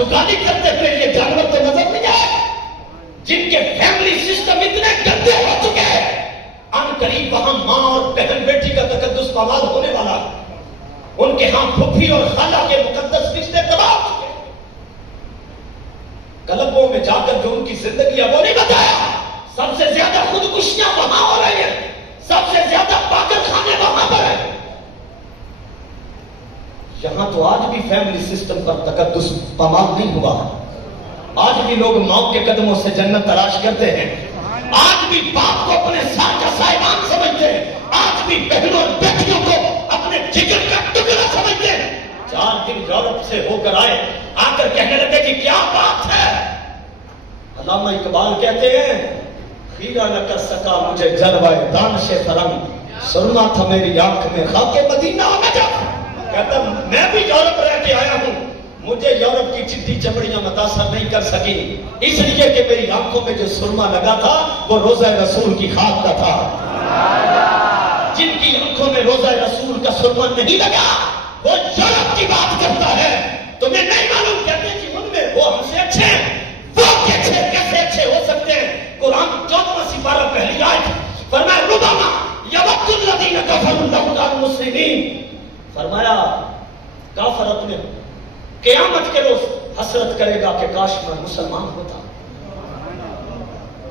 چکالی کرتے ہوئے یہ جانور تو نظر نہیں آئے جن کے فیملی سسٹم اتنے گندے ہو چکے ہیں ان قریب وہاں ماں اور بہن بیٹی کا تقدس پامال ہونے والا ہے. ان کے ہاں پھوپھی اور خالہ کے مقدس رشتے تباہ ہو چکے. کلبوں میں جا کر جو ان کی زندگی ہے وہ نہیں بتایا. سب سے زیادہ خودکشیاں وہاں ہو رہی ہیں, سب سے زیادہ پاگل خانے وہاں پر ہیں. یہاں تو آج بھی فیملی سسٹم پر تقدس پامال نہیں ہوا. آج بھی لوگ ماں کے قدموں سے جنت تلاش کرتے ہیں. آج بھی باپ کو اپنے ساتھ کا صاحبان سمجھتے ہیں. آج بھی بہنوں اور بیٹیوں کو اپنے جگر کا ٹکڑا سمجھتے ہیں. 4 دن یورپ سے ہو کر آئے, آ کر کہنے لگے کہ کیا بات ہے. علامہ اقبال کہتے ہیں خیرہ نہ کر سکا مجھے جلوہ دانش فرنگ, سرما تھا میری آنکھ میں خاک مدینہ نجف. کہتا میں بھی یورپ رہ کے آیا ہوں, مجھے یورپ کی چٹی چمڑیاں متاثر نہیں کر سکی, اس لیے کہ میری آنکھوں میں جو سرما لگا تھا وہ روضہ رسول کی خاک کا تھا. جن کی آنکھوں میں روضہ رسول کا سرما نہیں لگا وہ یورپ کی بات کرتا ہے. تمہیں نہیں معلوم کہتے کہ ان میں وہ ہم سے اچھے ہیں. وہ کیسے اچھے ہو سکتے ہیں. قرآن 14واں سپارہ پہلی آیت فرمایا ربما یود الذین کفروا لو کانوا مسلمین. فرمایا کافر اپنے قیامت کے روز حسرت کرے گا کہ کاش میں مسلمان ہوتا.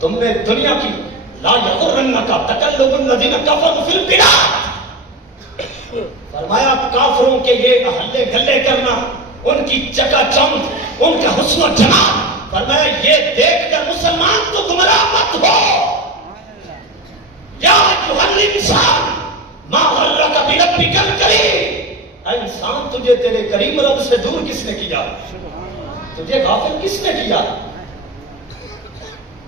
تم نے دنیا کی لا یغرنک تقلب الذین کفروا فی البلاد. فرمایا کافروں کے یہ ہلے گلے کرنا, ان کی چکا چوند, ان کا حسن و جمال, فرمایا یہ دیکھ کر مسلمان تو گمراہ مت ہو. یا ایھا الانسان ما غرک بربک الکریم. اے انسان تجھے تیرے کریم رب سے دور کس نے کیا, تجھے غافل کس نے کیا.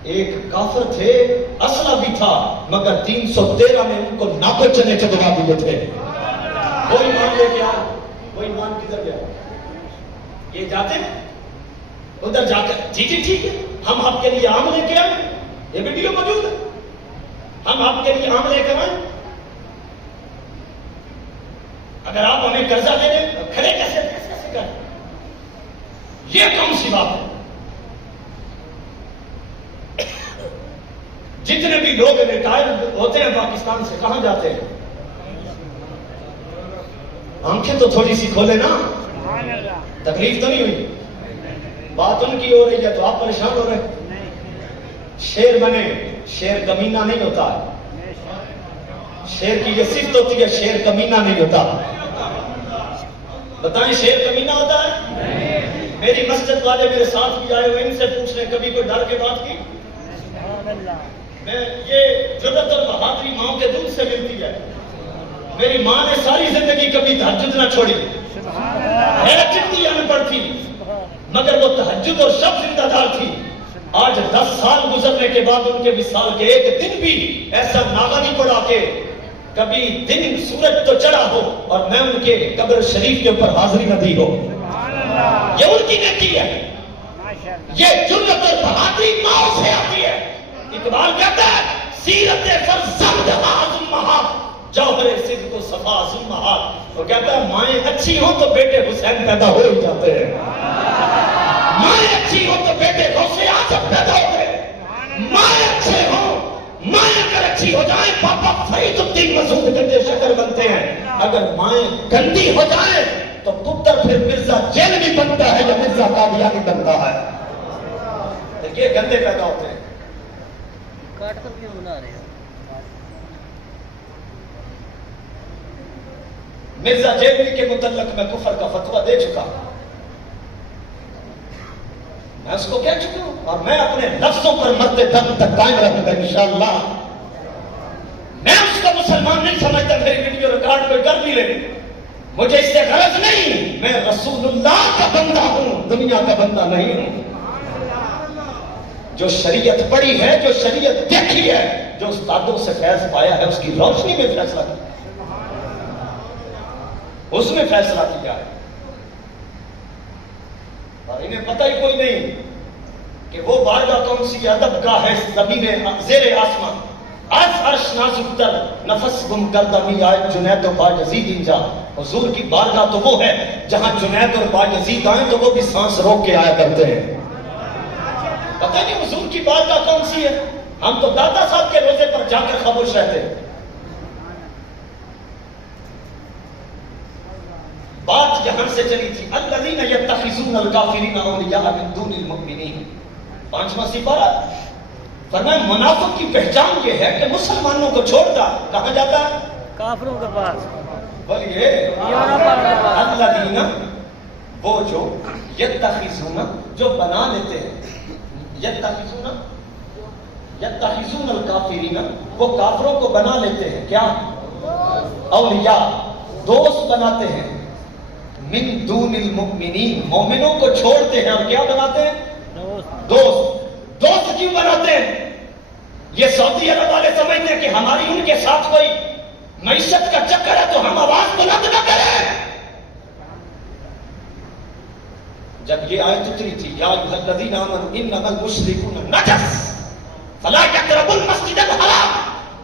ایک کافر تھے, اسلحہ بھی تھا, مگر 313 میں ان کو ناپے چنے چبا دیے تھے. وہ ایمان لے کے آئے, وہ ایمان کدھر گیا. یہ جاتے ہیں ادھر جا کر جی ٹھیک ہے ہم آپ کے لیے آم لے کے آئے, یہ ویڈیو موجود ہے, ہم آپ کے لیے آم لے کر آئے, اگر آپ ہمیں قرضہ دے دیں کھڑے کیسے کریں. یہ کون سی بات ہے. جتنے بھی لوگ ریٹائر ہوتے ہیں پاکستان سے کہاں جاتے ہیں. آنکھیں تو تھوڑی سی کھولے نا, تکلیف تو نہیں ہوئی. بات ان کی ہو رہی ہے تو آپ پریشان ہو رہے ہیں. شیر بنے, شیر کمینہ نہیں ہوتا. شیر کی یہ صفت ہوتی ہے, شیر کمینہ نہیں ہوتا. بتائیں شیر کمینہ ہوتا ہے؟ میری مسجد والے میرے ساتھ بھی آئے ہوئے, ان سے پوچھ لیں کبھی کوئی ڈر کے بات کی. میں یہ جرأت اور بہادری ماں کے دودھ سے ملتی ہے. میری ماں نے ساری زندگی کبھی تہجد نہ چھوڑی, ہے جتنی ان پڑھ تھی مگر وہ تہجد اور شب زندہ دار تھی. آج 10 سال گزرنے کے بعد ان کے وصال کے ایک دن بھی ایسا ناغہ نہیں پڑا کہ کبھی دن سورج تو چڑھا ہو اور میں ان کے قبر شریف کے اوپر حاضری نہ دی ہو. یہ ان کی نیکی ہے. یہ جرأت اور بہادری ماں سے آتی ہے. اقبال کہتا ہے سیرت فرزند آزمہات جوہر صدق و صفا ضمہات. وہ کہتا ہے مائیں اچھی ہوں تو بیٹے حسین پیدا ہو ہی جاتے ہیں. مائیں اچھی ہوں تو بیٹے غوث اعظم پیدا ہوتے ہیں. مائیں اچھے ہوں, مائیں اگر اچھی ہو جائیں پاپا فرید الدین مسعود گندے شکر بنتے ہیں. اگر مائیں گندی ہو جائیں تو پتر پھر مرزا جیلوی بنتا ہے یا مرزا قادیانی بنتا ہے. یہ گندے پیدا ہوتے ہیں. کاٹ کر کیوں بنا رہے ہیں. مرزا جیلوی کے متعلق میں کفر کا فتویٰ دے چکا, میں اس کو کہہ چکا ہوں اور میں اپنے لفظوں پر مرتے دم تک قائم رہوں گا انشاءاللہ. میں اس کو مسلمان نہیں سمجھتا. میری ویڈیو ریکارڈ کوئی کر بھی لے, مجھے اس سے غرض نہیں. میں رسول اللہ کا بندہ ہوں, دنیا کا بندہ نہیں ہوں. جو شریعت پڑھی ہے, جو شریعت دیکھی ہے, جو استادوں سے فیض پایا ہے, اس کی روشنی میں فیصلہ کیا, اس میں فیصلہ کیا ہے. اور انہیں پتہ ہی کوئی نہیں کہ وہ بارگاہ کون سی ادب کا ہے زمین زیر آسمان. از عرش نازک تر نفس گم کردہ می آئے جنید و با یزید اینجا. حضور کی بارگاہ تو وہ ہے جہاں جنید اور بایزید آئیں تو وہ بھی سانس روک کے آیا کرتے ہیں. پتہ نہیں حضور کی بارگاہ کون سی ہے؟ ہم تو داتا صاحب کے روزے پر جا کر خاموش رہتے ہیں. بات یہاں سے چلی تھی الذین یتخذون الکافرین اولیاء من دون المؤمنین. 5واں سپارہ فرمایا منافق کی پہچان یہ ہے کہ مسلمانوں کو چھوڑتا کہاں جاتا ہے؟ کافروں کے پاس. بولیے الذین وہ جو یتخذون جو بنا لیتے ہیں یتخذون الکافرین وہ کافروں کو بنا لیتے ہیں کیا؟ اولیاء دوست بناتے ہیں من دون المؤمنین مومنوں کو چھوڑتے ہیں اور کیا بناتے ہیں؟ دوست کیوں بناتے ہیں؟ یہ سعودی عرب والے سمجھتے ہیں کہ ہماری ان کے ساتھ کوئی معیشت کا چکر ہے تو ہم آواز بلند نہ کریں. جب یہ آیت اتری تھی یا ایھا الذین آمنوا انما المشرکون نجس فلا یقربوا المسجد الحرام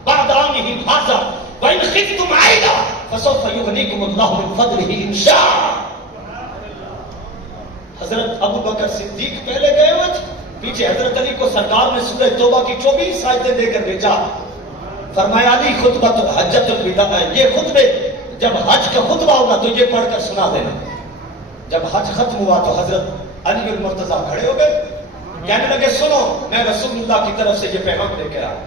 بعد عامهم ھذا وان خفتم عیلا فسوف یغنیکم اللہ من فضلہ ان شاء. حضرت ابو بکر صدیق پہلے گئے ہوئے تھے, پیچھے حضرت علی کو سرکار نے سورہ توبہ کی 24 آیتیں دے کر بھیجا. فرمایا علی خطبۃ الحجۃ الوداع, یہ خطبے جب حج کا خطبہ ہوگا تو یہ پڑھ کر سنا دینا. جب حج ختم ہوا تو حضرت علی المرتضیٰ کھڑے ہو گئے, کہنے لگے سنو میں رسول اللہ کی طرف سے یہ پیغام لے کر آیا.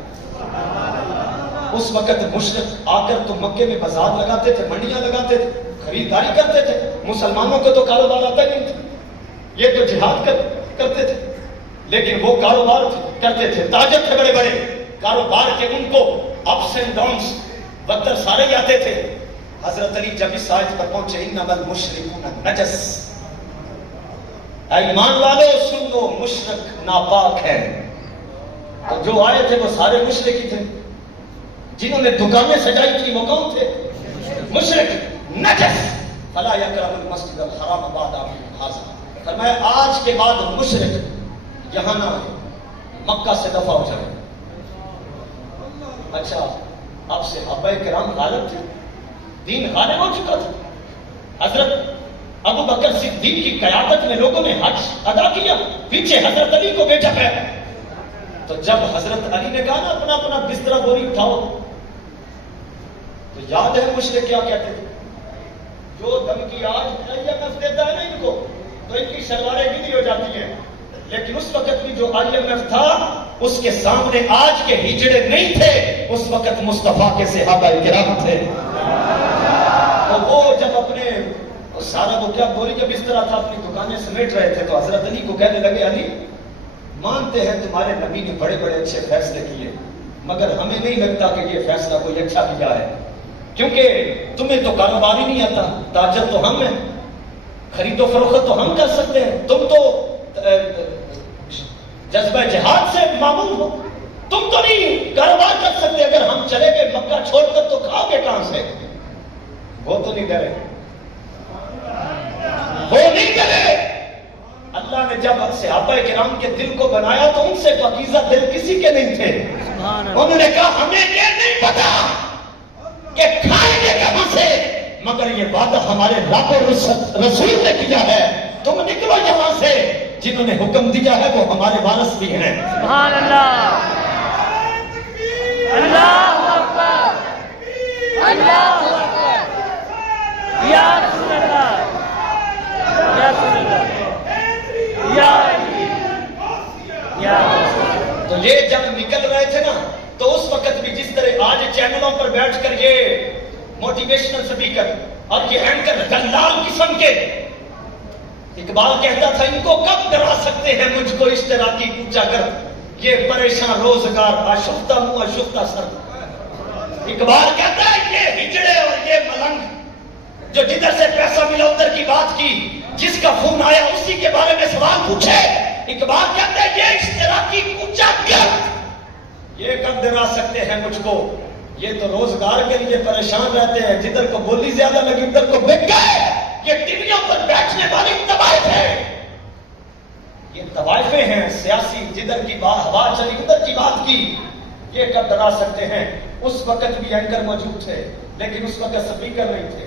اس وقت مشرک آ کر تو مکے میں بازار لگاتے تھے, منڈیاں لگاتے تھے, خریداری کرتے تھے. مسلمانوں کو تو کاروبار آتا نہیں تھا, یہ تو جہاد کرتے تھے, لیکن وہ کاروبار کرتے تھے, تاجر تھے بڑے بڑے کاروبار کے, ان کو اپس اینڈ ڈاؤنس بدتر سارے ہی آتے تھے. حضرت علی جب اس آیت پر پہنچے انما المشرکون نجس, ایمان والو سن لو مشرک ناپاک ہے. تو جو آئے تھے وہ سارے مشرک ہی تھے. جنہوں نے دکانیں سجائی تھی وہ کون تھے؟ مشرک. نجس فلا یقربوا المسجد الحرام بعد عامهم ھذا. فرمایا آج کے بعد مشرک یہاں نہ آئے, مکہ سے دفع ہو جائے. اچھا اب صحابہ کرام غالب تھے, دین غالب ہو چکا تھا. حضرت ابو بکر صدیق کی قیادت میں لوگوں نے حج ادا کیا, پیچھے حضرت علی کو بھیجا گیا. تو جب حضرت علی نے کہا نا اپنا اپنا بستر بوری اٹھاؤ, تو یاد ہے مشرک کیا کہتے تھے؟ جو دھمکی آج IMF دیتا ہے نا ان کو تو ان کی شلواریں گیلی ہو جاتی ہیں, لیکن اس وقت بھی جو IMF تھا اس کے سامنے آج کے ہجڑے نہیں تھے, اس وقت مصطفیٰ کے صحابہ کرام تھے. تو وہ جب اپنے سارا وہ کیا بوری کا بستر تھا اپنی دکانیں سمیٹ رہے تھے, تو حضرت علی کو کہنے لگے علی مانتے ہیں تمہارے نبی نے بڑے بڑے اچھے فیصلے کیے, مگر ہمیں نہیں لگتا کہ یہ فیصلہ کوئی اچھا کیا ہے, کیونکہ تمہیں تو کاروبار ہی نہیں آتا, تاجر تو ہم ہیں, خرید و فروخت تو ہم کر سکتے ہیں, تم تو جذبہ جہاد سے معمول ہو, تم تو نہیں کاروبار کر سکتے. اگر ہم چلے گئے مکہ چھوڑ کر تو کھاؤ گے کہاں سے؟ وہ تو نہیں ڈرے, وہ نہیں ڈرے. اللہ نے جب صحابہ کرام کے دل کو بنایا تو ان سے پاکیزہ دل کسی کے نہیں تھے. انہوں نے کہا ہمیں یہ نہیں پتا کہ کھائیں گے کہاں سے, مگر یہ وعدہ ہمارے لاکھوں رسول نے کیا ہے, تم نکلو یہاں سے. جنہوں نے حکم دیا ہے وہ ہمارے وارث بھی ہیں. سبحان اللہ, اللہ اکبر, اللہ اکبر, یا رسول اللہ, یا رسول اللہ, یا تو یہ جب نکل رہے تھے نا تو اس وقت بھی جس طرح آج چینلوں پر بیٹھ کر یہ موٹیویشنل سپیکر اور یہ اینکر دلال قسم کے, اقبال کہتا تھا ان کو کب ڈرا سکتے ہیں مجھ کو اشتراکی کوچا کر, یہ پریشان روزگار آشفتہ منہ آشفتہ سر. اقبال کہتا ہے یہ ہجڑے اور یہ ملنگ جو جدھر سے پیسہ ملا ادھر کی بات کی, جس کا فون آیا اسی کے بارے میں سوال پوچھے. اقبال کہتا ہے یہ اشتراکی کوچا کر یہ کب ڈرا سکتے ہیں مجھ کو, یہ تو روزگار کے لیے پریشان رہتے ہیں, جدھر کو بولی زیادہ لگی ادھر کو بک گئے. یہ ٹیویوں پر بیٹھنے والی طوائف ہے, یہ طوائفیں ہیں سیاسی, جدھر کی ہوا چلی ادھر کی بات کی, یہ کب ڈرا سکتے ہیں. اس وقت بھی اینکر موجود تھے لیکن اس وقت سپیکر نہیں تھے.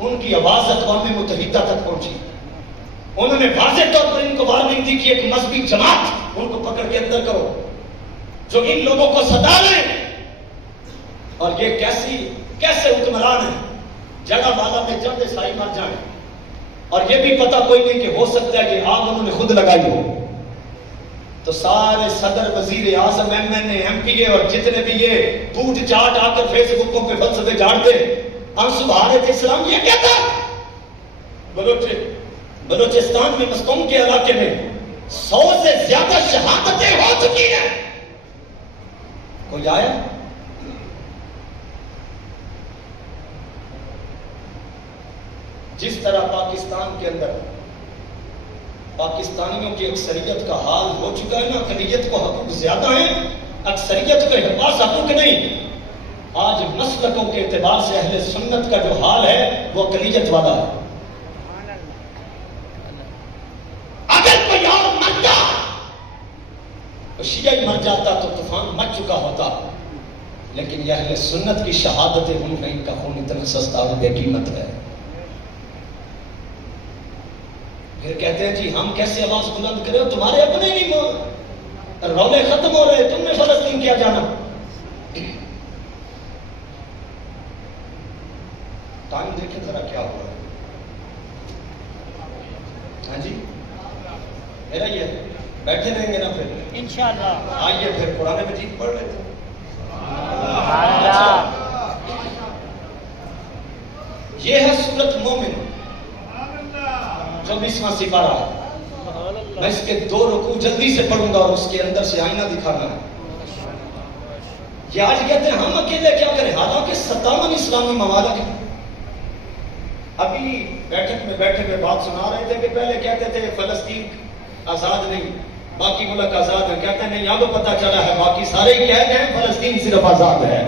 ان کی آواز اقوام متحدہ تک پہنچی. انہوں نے واضح طور پر ان کو وارننگ دی کہ ایک مذہبی جماعت ان کو پکڑ کے اندر کرو جو ان لوگوں کو ستا لیں. اور یہ کیسے حکمران ہیں جگہ والا میں جب عیسائی مر جائیں اور یہ بھی پتہ کوئی نہیں کہ ہو سکتا ہے کہ آگ انہوں نے خود لگائی ہو, تو سارے صدر وزیر اعظم M N A M P A اور جتنے بھی یہ بوٹ چاٹ آ کر فیس بکوں پہ فلسفے جھاڑتے آنسو بہارے تھے اسلام یہ کیا تھا. بلوچستان میں مستونگ کے علاقے میں 100 سے زیادہ شہادتیں ہو چکی ہیں. کوئی آیا؟ جس طرح پاکستان کے اندر پاکستانیوں کی اکثریت کا حال ہو چکا ہے نا, اقلیت کو حقوق زیادہ ہیں, اکثریت کے پاس حقوق نہیں. آج مسلکوں کے اعتبار سے اہل سنت کا جو حال ہے وہ اقلیت والا ہے. اگر کوئی اور مرتا تو شیعہ مر جاتا تو طوفان مچ چکا ہوتا, لیکن یہ اہل سنت کی شہادتیں ان میں ان کا خون اتنا سستا اور بے قیمت ہے. پھر کہتے ہیں جی ہم کیسے آواز بلند کریں, تمہارے اپنے نہیں رولے ختم ہو رہے, تم نے فلسطین کیا جانا. ٹائم دیکھیں ذرا کیا ہوا ہے. ہاں جی میرا یہ بیٹھے رہیں گے نا پھر انشاءاللہ. آئیے پھر قرآن مجید پڑھ رہے تھے. یہ ہے سورۃ مومن 24واں سپارہ ہے. میں اس کے 2 رکوع جلدی سے پڑھوں گا اور اس کے اندر سے آئینہ دکھانا ہے. یہ آج کہتے ہیں ہم اکیلے کیا کریں, حالانکہ 57 اسلامی ممالک ہیں. ابھی بیٹھک میں بیٹھے ہوئے بات سنا رہے تھے کہ پہلے کہتے تھے فلسطین آزاد نہیں, باقی ملک آزاد ہے. کہتے ہیں نہیں, اب پتہ چلا ہے باقی سارے ہی کہہ گئے فلسطین صرف آزاد ہے.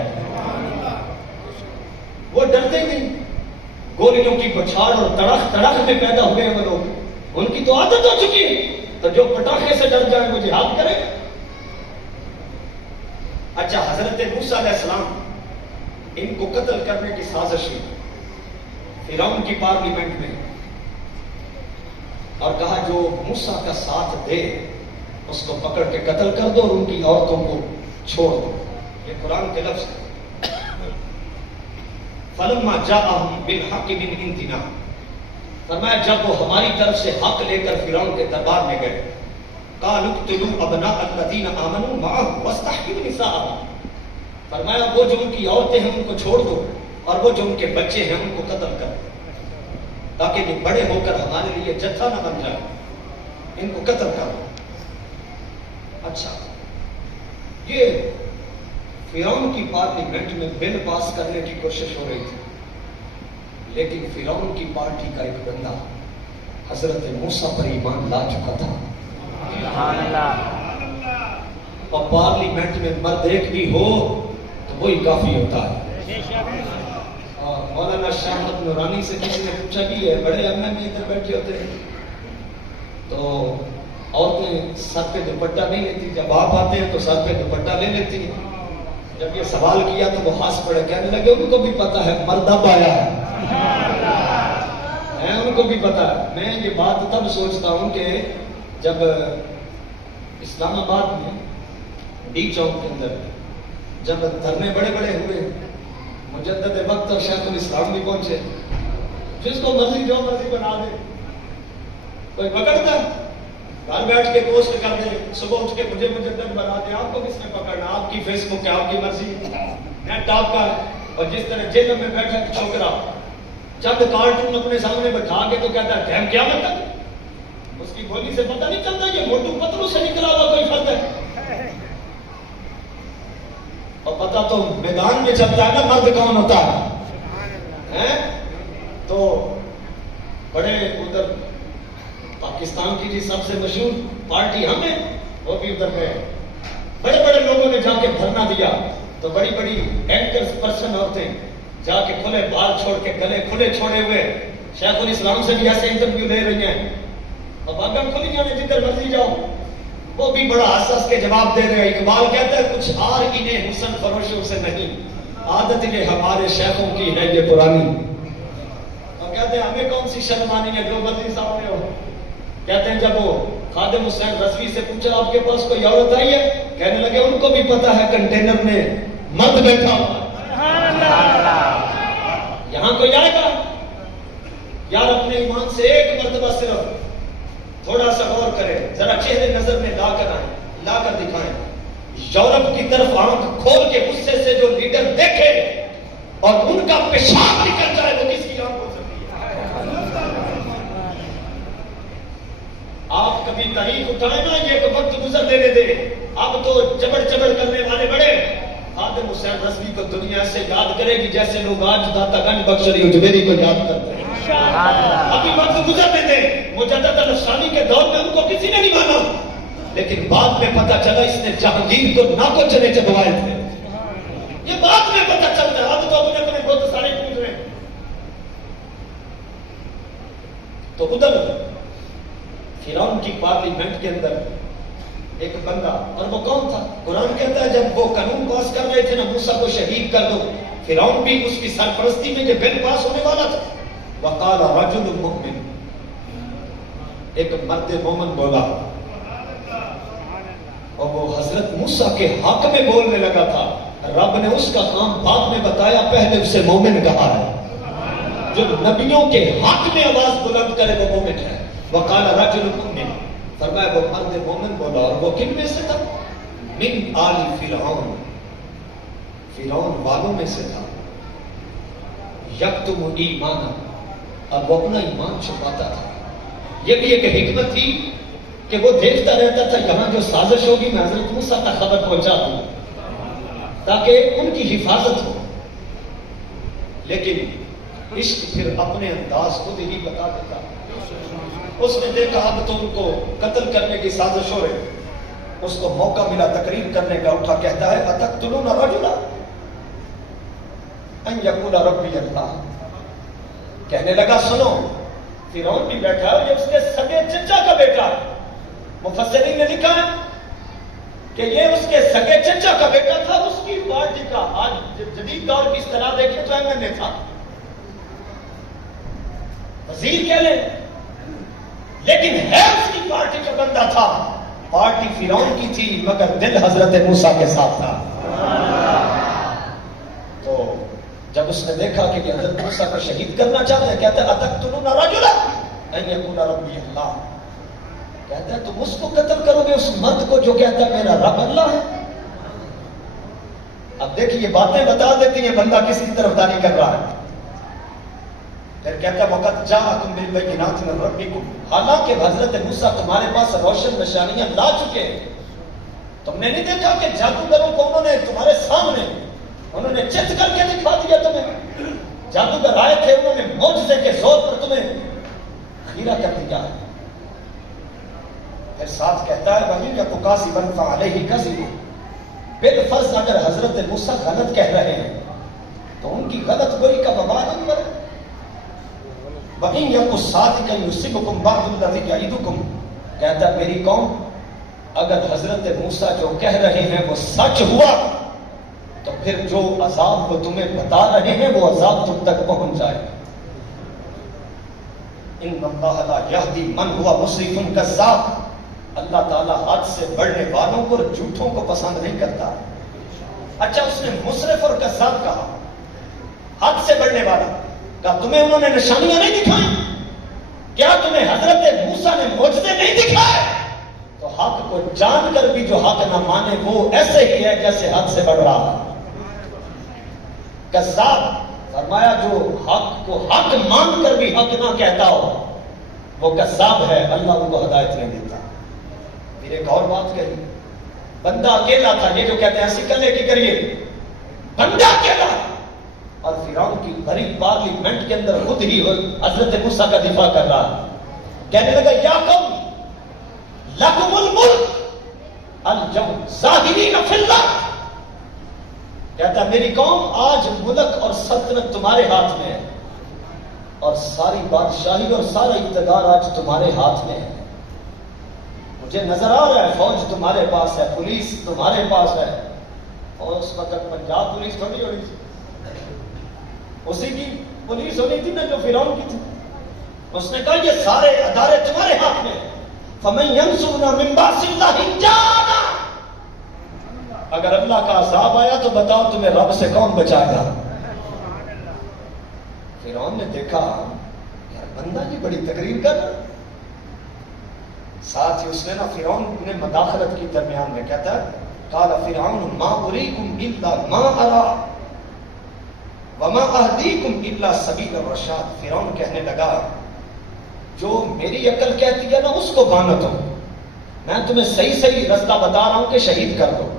وہ ڈرتے نہیں, گولیوں کی بچھاڑ اور تڑخ میں پیدا ہوئے ہیں وہ لوگ, ان کی تو عادت ہو چکی ہے. تو جو پٹاخے سے ڈر جائے وہ جہاد کرے. اچھا, حضرت موسیٰ علیہ السلام ان کو قتل کرنے کی سازش ہوئی فرعون کی پارلیمنٹ میں, اور کہا جو موسیٰ کا ساتھ دے اس کو پکڑ کے قتل کر دو اور ان کی عورتوں کو چھوڑ دو. یہ قرآن کے لفظ ہے. فلما جاءہم بالحق من عندنا, فرمایا جب وہ ہماری طرف سے حق لے کر فرعون کے دربار میں گئے, قالوا اقتلوا ابناء الذین آمنوا معه واستحيوا نساءهم, فرمایا وہ جو ان کی عورتیں ہیں ان کو چھوڑ دو اور وہ جو ان کے بچے ہیں ان کو قتل کر دو, تاکہ یہ بڑے ہو کر ہمارے لیے جتھا نہ بن جائے. ان کو قتل کر دو. اچھا, یہ فرعون کی پارلیمنٹ میں بل پاس کرنے کی کوشش ہو رہی تھی, لیکن فرعون کی پارٹی کا ایک بندہ حضرت موسیٰ پر ایمان لا چکا تھا. سبحان اللہ. اور پارلیمنٹ میں مرد ایک بھی ہو تو وہی کافی ہوتا ہے. مولانا شاہ احمد نورانی سے کسی نے پوچھا بھی ہے, بڑے ایم این اے ادھر بیٹھے ہوتے ہیں تو عورتیں سر پہ دوپٹہ نہیں لیتی, جب آپ آتے ہیں تو سر پہ دوپٹہ لے لیتی ہیں. جب یہ سوال کیا تو وہ ہنس پڑے, کہنے لگے ان کو بھی پتا ہے مرد اب آیا ہے, ان کو بھی پتا ہے. میں یہ بات تب سوچتا ہوں کہ جب اسلام آباد میں ڈی چوک کے اندر جب دھرنے بڑے بڑے ہوئے, مجدد وقت اور شیخ الاسلام بھی پہنچے, جس کو مرضی جو مرضی بنا دے, کوئی پکڑتا گھر بیٹھ کے پوسٹ کر دے, صبح اٹھ کے مجھے مجدد بنا دے, آپ کو کس نے پکڑنا, آپ کی فیس بک ہے, آپ کی مرضی, نیٹ آپ کا ہے. اور جس طرح جیل میں بیٹھا چھوکرا جب کارٹون اپنے سامنے بٹھا کے تو کہتا ہے ٹائم کیا مطلب, اس کی بولی سے پتہ نہیں چلتا یہ موٹو پتلوں سے نکلا ہوا کوئی فرد ہے. اور پتہ تو میدان میں چلتا ہے نا مرد کون ہوتا ہے. تو بڑے ادھر پاکستان کی جی سب سے مشہور پارٹی ہمیں, وہ بھی ادھر گئے, بڑے بڑے لوگوں نے جا کے دھرنا دیا, تو بڑی بڑی اینکرز پرسن عورتیں جا کے کھلے بال چھوڑ کے گلے کھلے چھوڑے ہوئے شیخ الاسلام سے بھی ایسے انٹرویو لے رہی ہیں, اور باغم کھلیاں نے جدھر مرضی جاؤ, وہ بھی بڑا حساس کے جواب دے رہے ہیں. اقبال کہتا ہے کچھ آر انہیں حسن فروشوں سے نہیں, عادت یہ ہمارے شیخوں کی ہے یہ پرانی. اور کہتے ہیں ہمیں کون سی شرم آنی ہے جو بدلی سامنے ہو. کہتے ہیں جب وہ خادم حسین رضوی سے پوچھا آپ کے پاس کوئی عورت آئی ہے, کہنے لگے ان کو بھی پتا ہے کنٹینر میں مرد بیٹھا ہوا. یہاں کوئی آئے گا یار اپنے ایمان سے ایک مرتبہ صرف تھوڑا سا غور کرے, ذرا چہرے نظر میں لا کر آئیں, لا کر دکھائیں. یورپ کی طرف آنکھ کھول کے غصے سے جو لیڈر دیکھے اور ان کا پیشاب نکل جائے وہ کس کی آنکھ ہو سکتی ہے؟ آپ کبھی تاریخ اٹھائیں نا, یہ وقت گزر لینے دے. اب تو جبڑ کرنے والے بڑے. خادم حسین رضوی کو دنیا سے یاد کرے گی جیسے لوگ آج داتا گنج بخشری اجمیری کو یاد کرتے ہیں. ابھی وقت گزرنے دے. مجدد نفسانی کے دور میں ان کو کسی نے نہیں مانا, لیکن بعد میں پتا چلا اس نے جہانگیر کو ناکو چنے چبوائے تھے. یہ بعد میں پتا چلتا ہے. اب تو اپنے بہت سارے پوچھ رہے ہیں. تو ادھر فرعون کی پارلیمنٹ کے اندر ایک بندہ, اور وہ کون تھا؟ قرآن کہتا ہے جب وہ قانون پاس کر رہے تھے نا موسیٰ کو شہید کر دو, فرعون بھی اس کی سرپرستی میں یہ بل پاس ہونے والا تھا. وقال رجل مؤمن, ایک مرد مومن بولا, اور وہ حضرت موسیٰ کے حق میں بولنے لگا تھا. رب نے اس کا کام بعد میں بتایا, پہلے اسے مومن کہا ہے. جو نبیوں کے حق میں آواز بلند کرے وہ مومن ہے. وقال رجل مؤمن, فرمایا وہ مرد مومن بولا, اور وہ کن میں سے تھا؟ من آل فرعون, فرعون والوں میں سے تھا. یکتم ایمانا, اب وہ اپنا ایمان چھپاتا تھا. یہ بھی ایک حکمت تھی کہ وہ دیکھتا رہتا تھا یہاں جو سازش ہوگی میں حضرت موسیٰ تک خبر پہنچا دوں تاکہ ان کی حفاظت ہو. لیکن عشق پھر اپنے انداز خود ہی بتا دیتا. اس نے دیکھا اب تو ان کو قتل کرنے کی سازش ہو رہی. اس کو موقع ملا تقریر کرنے کا, اٹھا کہتا ہے اتقتلون رجلا ان یقول ربی اللہ. کہنے لگا سنو, فرعون بھی بیٹھا ہے, یہ اس کے سگے چچا کا بیٹا ہے. مفسرین نے لکھا ہے کہ یہ اس کے سگے چچا کا بیٹا تھا. اس کی پارٹی کا, آج جدید دور کی اصطلاح دیکھیں تو ایم این اے تھا, وزیر کہہ لیں, لیکن ہے اس کی پارٹی کا بندہ تھا. پارٹی فرعون کی تھی مگر دل حضرت موسیٰ کے ساتھ تھا. تو جب اس نے دیکھا کہ حضرت موسیٰ کو شہید کرنا چاہتے ہیں, کہتا ہے اتقتلون رجلا ان یقول ربی اللہ. کہتا ہے تم اس کو قتل کرو گے, اس مرد کو جو کہتا ہے میرا رب اللہ ہے. اب دیکھیے یہ باتیں بتا دیتی ہیں بندہ کس کی طرفداری کر رہا ہے. پھر کہتا ہے وقت جاءکم بالبینات من ربکم, حالانکہ حضرت موسیٰ تمہارے پاس روشن نشانیاں لا چکے ہیں. تم نے نہیں دیکھا کہ جادوگروں کو انہوں نے تمہارے سامنے انہوں نے چت کر کے دکھا دیا تمہیں. جادوگر آئے تھے, انہوں نے معجزے کے زور پر تمہیں خیرہ کر دیا ہے. پھر ساتھ کہتا ہے وَإِنْ يَكُ كَاذِبًا فَعَلَيْهِ كَذِبُهُ, بالفرض اگر حضرت موسیٰ غلط کہہ رہے ہیں تو ان کی غلط گوئی کا وبال ان پر ہے. وَإِنْ يَكُ صَادِقًا يُصِبْكُمْ بَعْضُ الَّذِي يَعِدُكُمْ, کہتا ہے میری قوم اگر حضرت موسیٰ جو کہہ رہے ہیں وہ سچ ہوا تو پھر جو عذاب وہ تمہیں بتا رہے ہیں وہ عذاب تم تک پہنچ جائے. ان اللہ لا یہدی من ہوا مسرف کذاب, اللہ تعالیٰ حد سے بڑھنے والوں کو اور جھوٹوں کو پسند نہیں کرتا. اچھا اس نے مصرف اور کذاب کہا, حد سے بڑھنے والا کہا, تمہیں انہوں نے نشانیاں نہیں دکھائیں؟ کیا تمہیں حضرت موسیٰ نے معجزے نہیں دکھائے؟ تو حق کو جان کر بھی جو حق نہ مانے وہ ایسے ہی ہے جیسے حد سے بڑھ رہا ہے. کذاب فرمایا جو حق کو حق مان کر بھی حق نہ کہتا ہو وہ کذاب ہے, اللہ ان کو ہدایت نہیں دیتا. پھر ایک اور بات کہی, بندہ اکیلا تھا, یہ جو کہتے ہیں ایسی کلے کی کریے, بندہ اکیلا, اور فرعون کی بڑی پارلیمنٹ کے اندر خود ہی حضرت موسیٰ کا دفاع کر رہا. کہنے لگا یا قوم لکم الملک الجوم ظاہرین فی اللہ, کہتا میری قوم آج ملک اور سلطنت تمہارے ہاتھ میں ہے, اور ساری بادشاہی اور سارا اقتدار آج تمہارے ہاتھ میں ہے. مجھے نظر آ رہا ہے فوج تمہارے پاس ہے, پولیس تمہارے پاس ہے, اور اس وقت پنجاب پولیس تھوڑی ہونی تھی, اسی کی پولیس ہونی تھی نا جو فرعون کی تھی. اس نے کہا یہ سارے ادارے تمہارے ہاتھ میں. فَمَن يَنصُرُنَا مِن بَأْسِ اللَّهِ إِن جَاءَنَا. اگر اللہ کا عذاب آیا تو بتاؤ تمہیں رب سے کون بچائے گا؟ فرعون نے دیکھا یار بندہ جی بڑی تقریر کر رہا. ساتھ ہی اس نے نا فرعون نے مداخلت کی درمیان میں کہتا ہے قال فرعون ما اریکم الا ما ارى وما اهدیکم الا سبیل الرشاد. فرعون کہنے لگا جو میری عقل کہتی ہے نا اس کو مانو تم، میں تمہیں صحیح صحیح رستہ بتا رہا ہوں کہ شہید کر دو.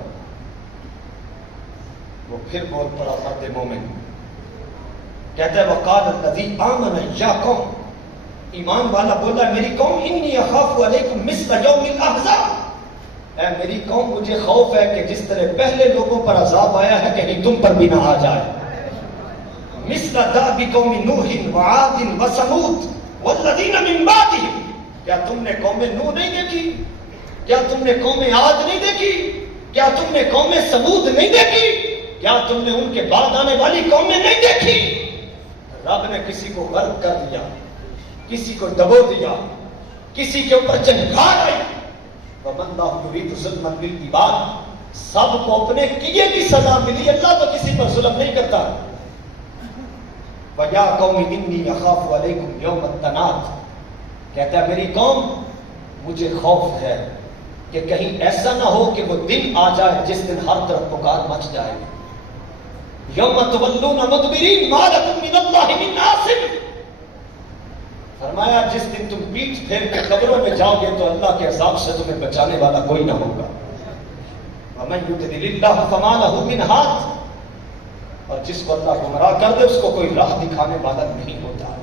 وہ پھر بول پڑا مرد مومن کہتا ہے وقال الذی آمن یا قوم، ایمان والا بولا میری قوم انی اخاف علیکم مثل یوم الاحزاب. اے میری قوم مجھے خوف ہے کہ جس طرح پہلے لوگوں پر عذاب آیا ہے کہیں تم پر بھی نہ آ جائے. مثل دأب قوم نوح وعاد وثمود والذین من بعدهم. کیا تم نے قوم نوح نہیں دیکھی؟ کیا تم نے قوم عاد نہیں دیکھی؟ کیا تم نے قوم ثمود نہیں دیکھی؟ کیا تم نے ان کے بعد آنے والی قومیں نہیں دیکھی؟ رب نے کسی کو غرق کر دیا، کسی کو دبو دیا، کسی کے اوپر چنگھار آئی. وَمَن اللَّهُ يُرِيدُ ظُلْمًا بِالْعِبَادِ. سب کو اپنے کیے کی سزا ملی. اللہ تو کسی پر ظلم نہیں کرتا. وَيَا قَوْمِ إِنِّي أَخَافُ عَلَيْكُمْ يَوْمَ التَّنَادِ. کہتا ہے میری قوم مجھے خوف ہے کہ کہیں ایسا نہ ہو کہ وہ دن آ جائے جس دن ہر طرف پکار مچ جائے. یوم تولون مدبرین ما لکم من اللہ من عاصم. فرمایا جس دن تم پیٹھ پھیر کے قبروں میں جاؤ گے تو اللہ کے عذاب سے تمہیں بچانے والا کوئی نہ ہوگا. ومن یضلل اللہ فما لہ من ہاد. اور جس کو اللہ گمراہ کر دے اس کو کوئی راہ دکھانے والا نہیں ہوتا.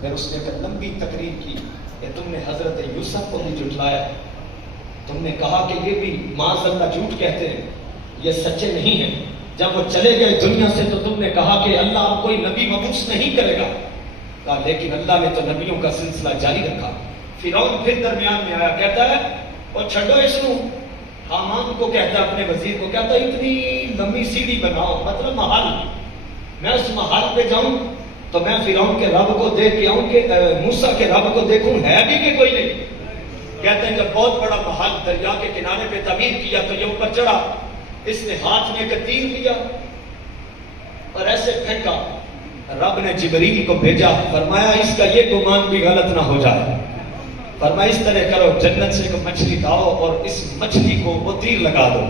پھر اس نے ایک لمبی تقریر کی کہ تم نے حضرت یوسف کو بھی جھٹلایا، تم نے کہا کہ یہ بھی معاذ اللہ جھوٹ کہتے ہیں، یہ سچے نہیں ہیں. جب وہ چلے گئے دنیا سے تو تم نے کہا کہ اللہ اب کوئی نبی مبعوث نہیں کرے گا. کہا لیکن اللہ نے تو نبیوں کا سلسلہ جاری رکھا. فرعون پھر درمیان میں آیا کہتا ہے اور چھڈو اس کو. حامان کو کہتا ہے اپنے وزیر کو کہتا ہے اتنی لمبی سیڑھی بناؤ مطلب محل، میں اس محل پہ جاؤں تو میں فرعون کے رب کو دیکھ کے آؤں کہ موسیٰ کے رب کو دیکھوں ہے بھی کہ کوئی نہیں. کہتے ہیں جب بہت بڑا محل دریا کے کنارے پہ تعمیر کیا تو یہ اوپر چڑھا. اس نے ہاتھ میں ایک تیر لیا اور ایسے پھینکا. رب نے جبریل کو بھیجا، فرمایا اس کا یہ گمان بھی غلط نہ ہو جائے. فرمایا اس طرح کرو جنت سے ایک مچھلی لاؤ اور اس مچھلی کو وہ تیر لگا دو.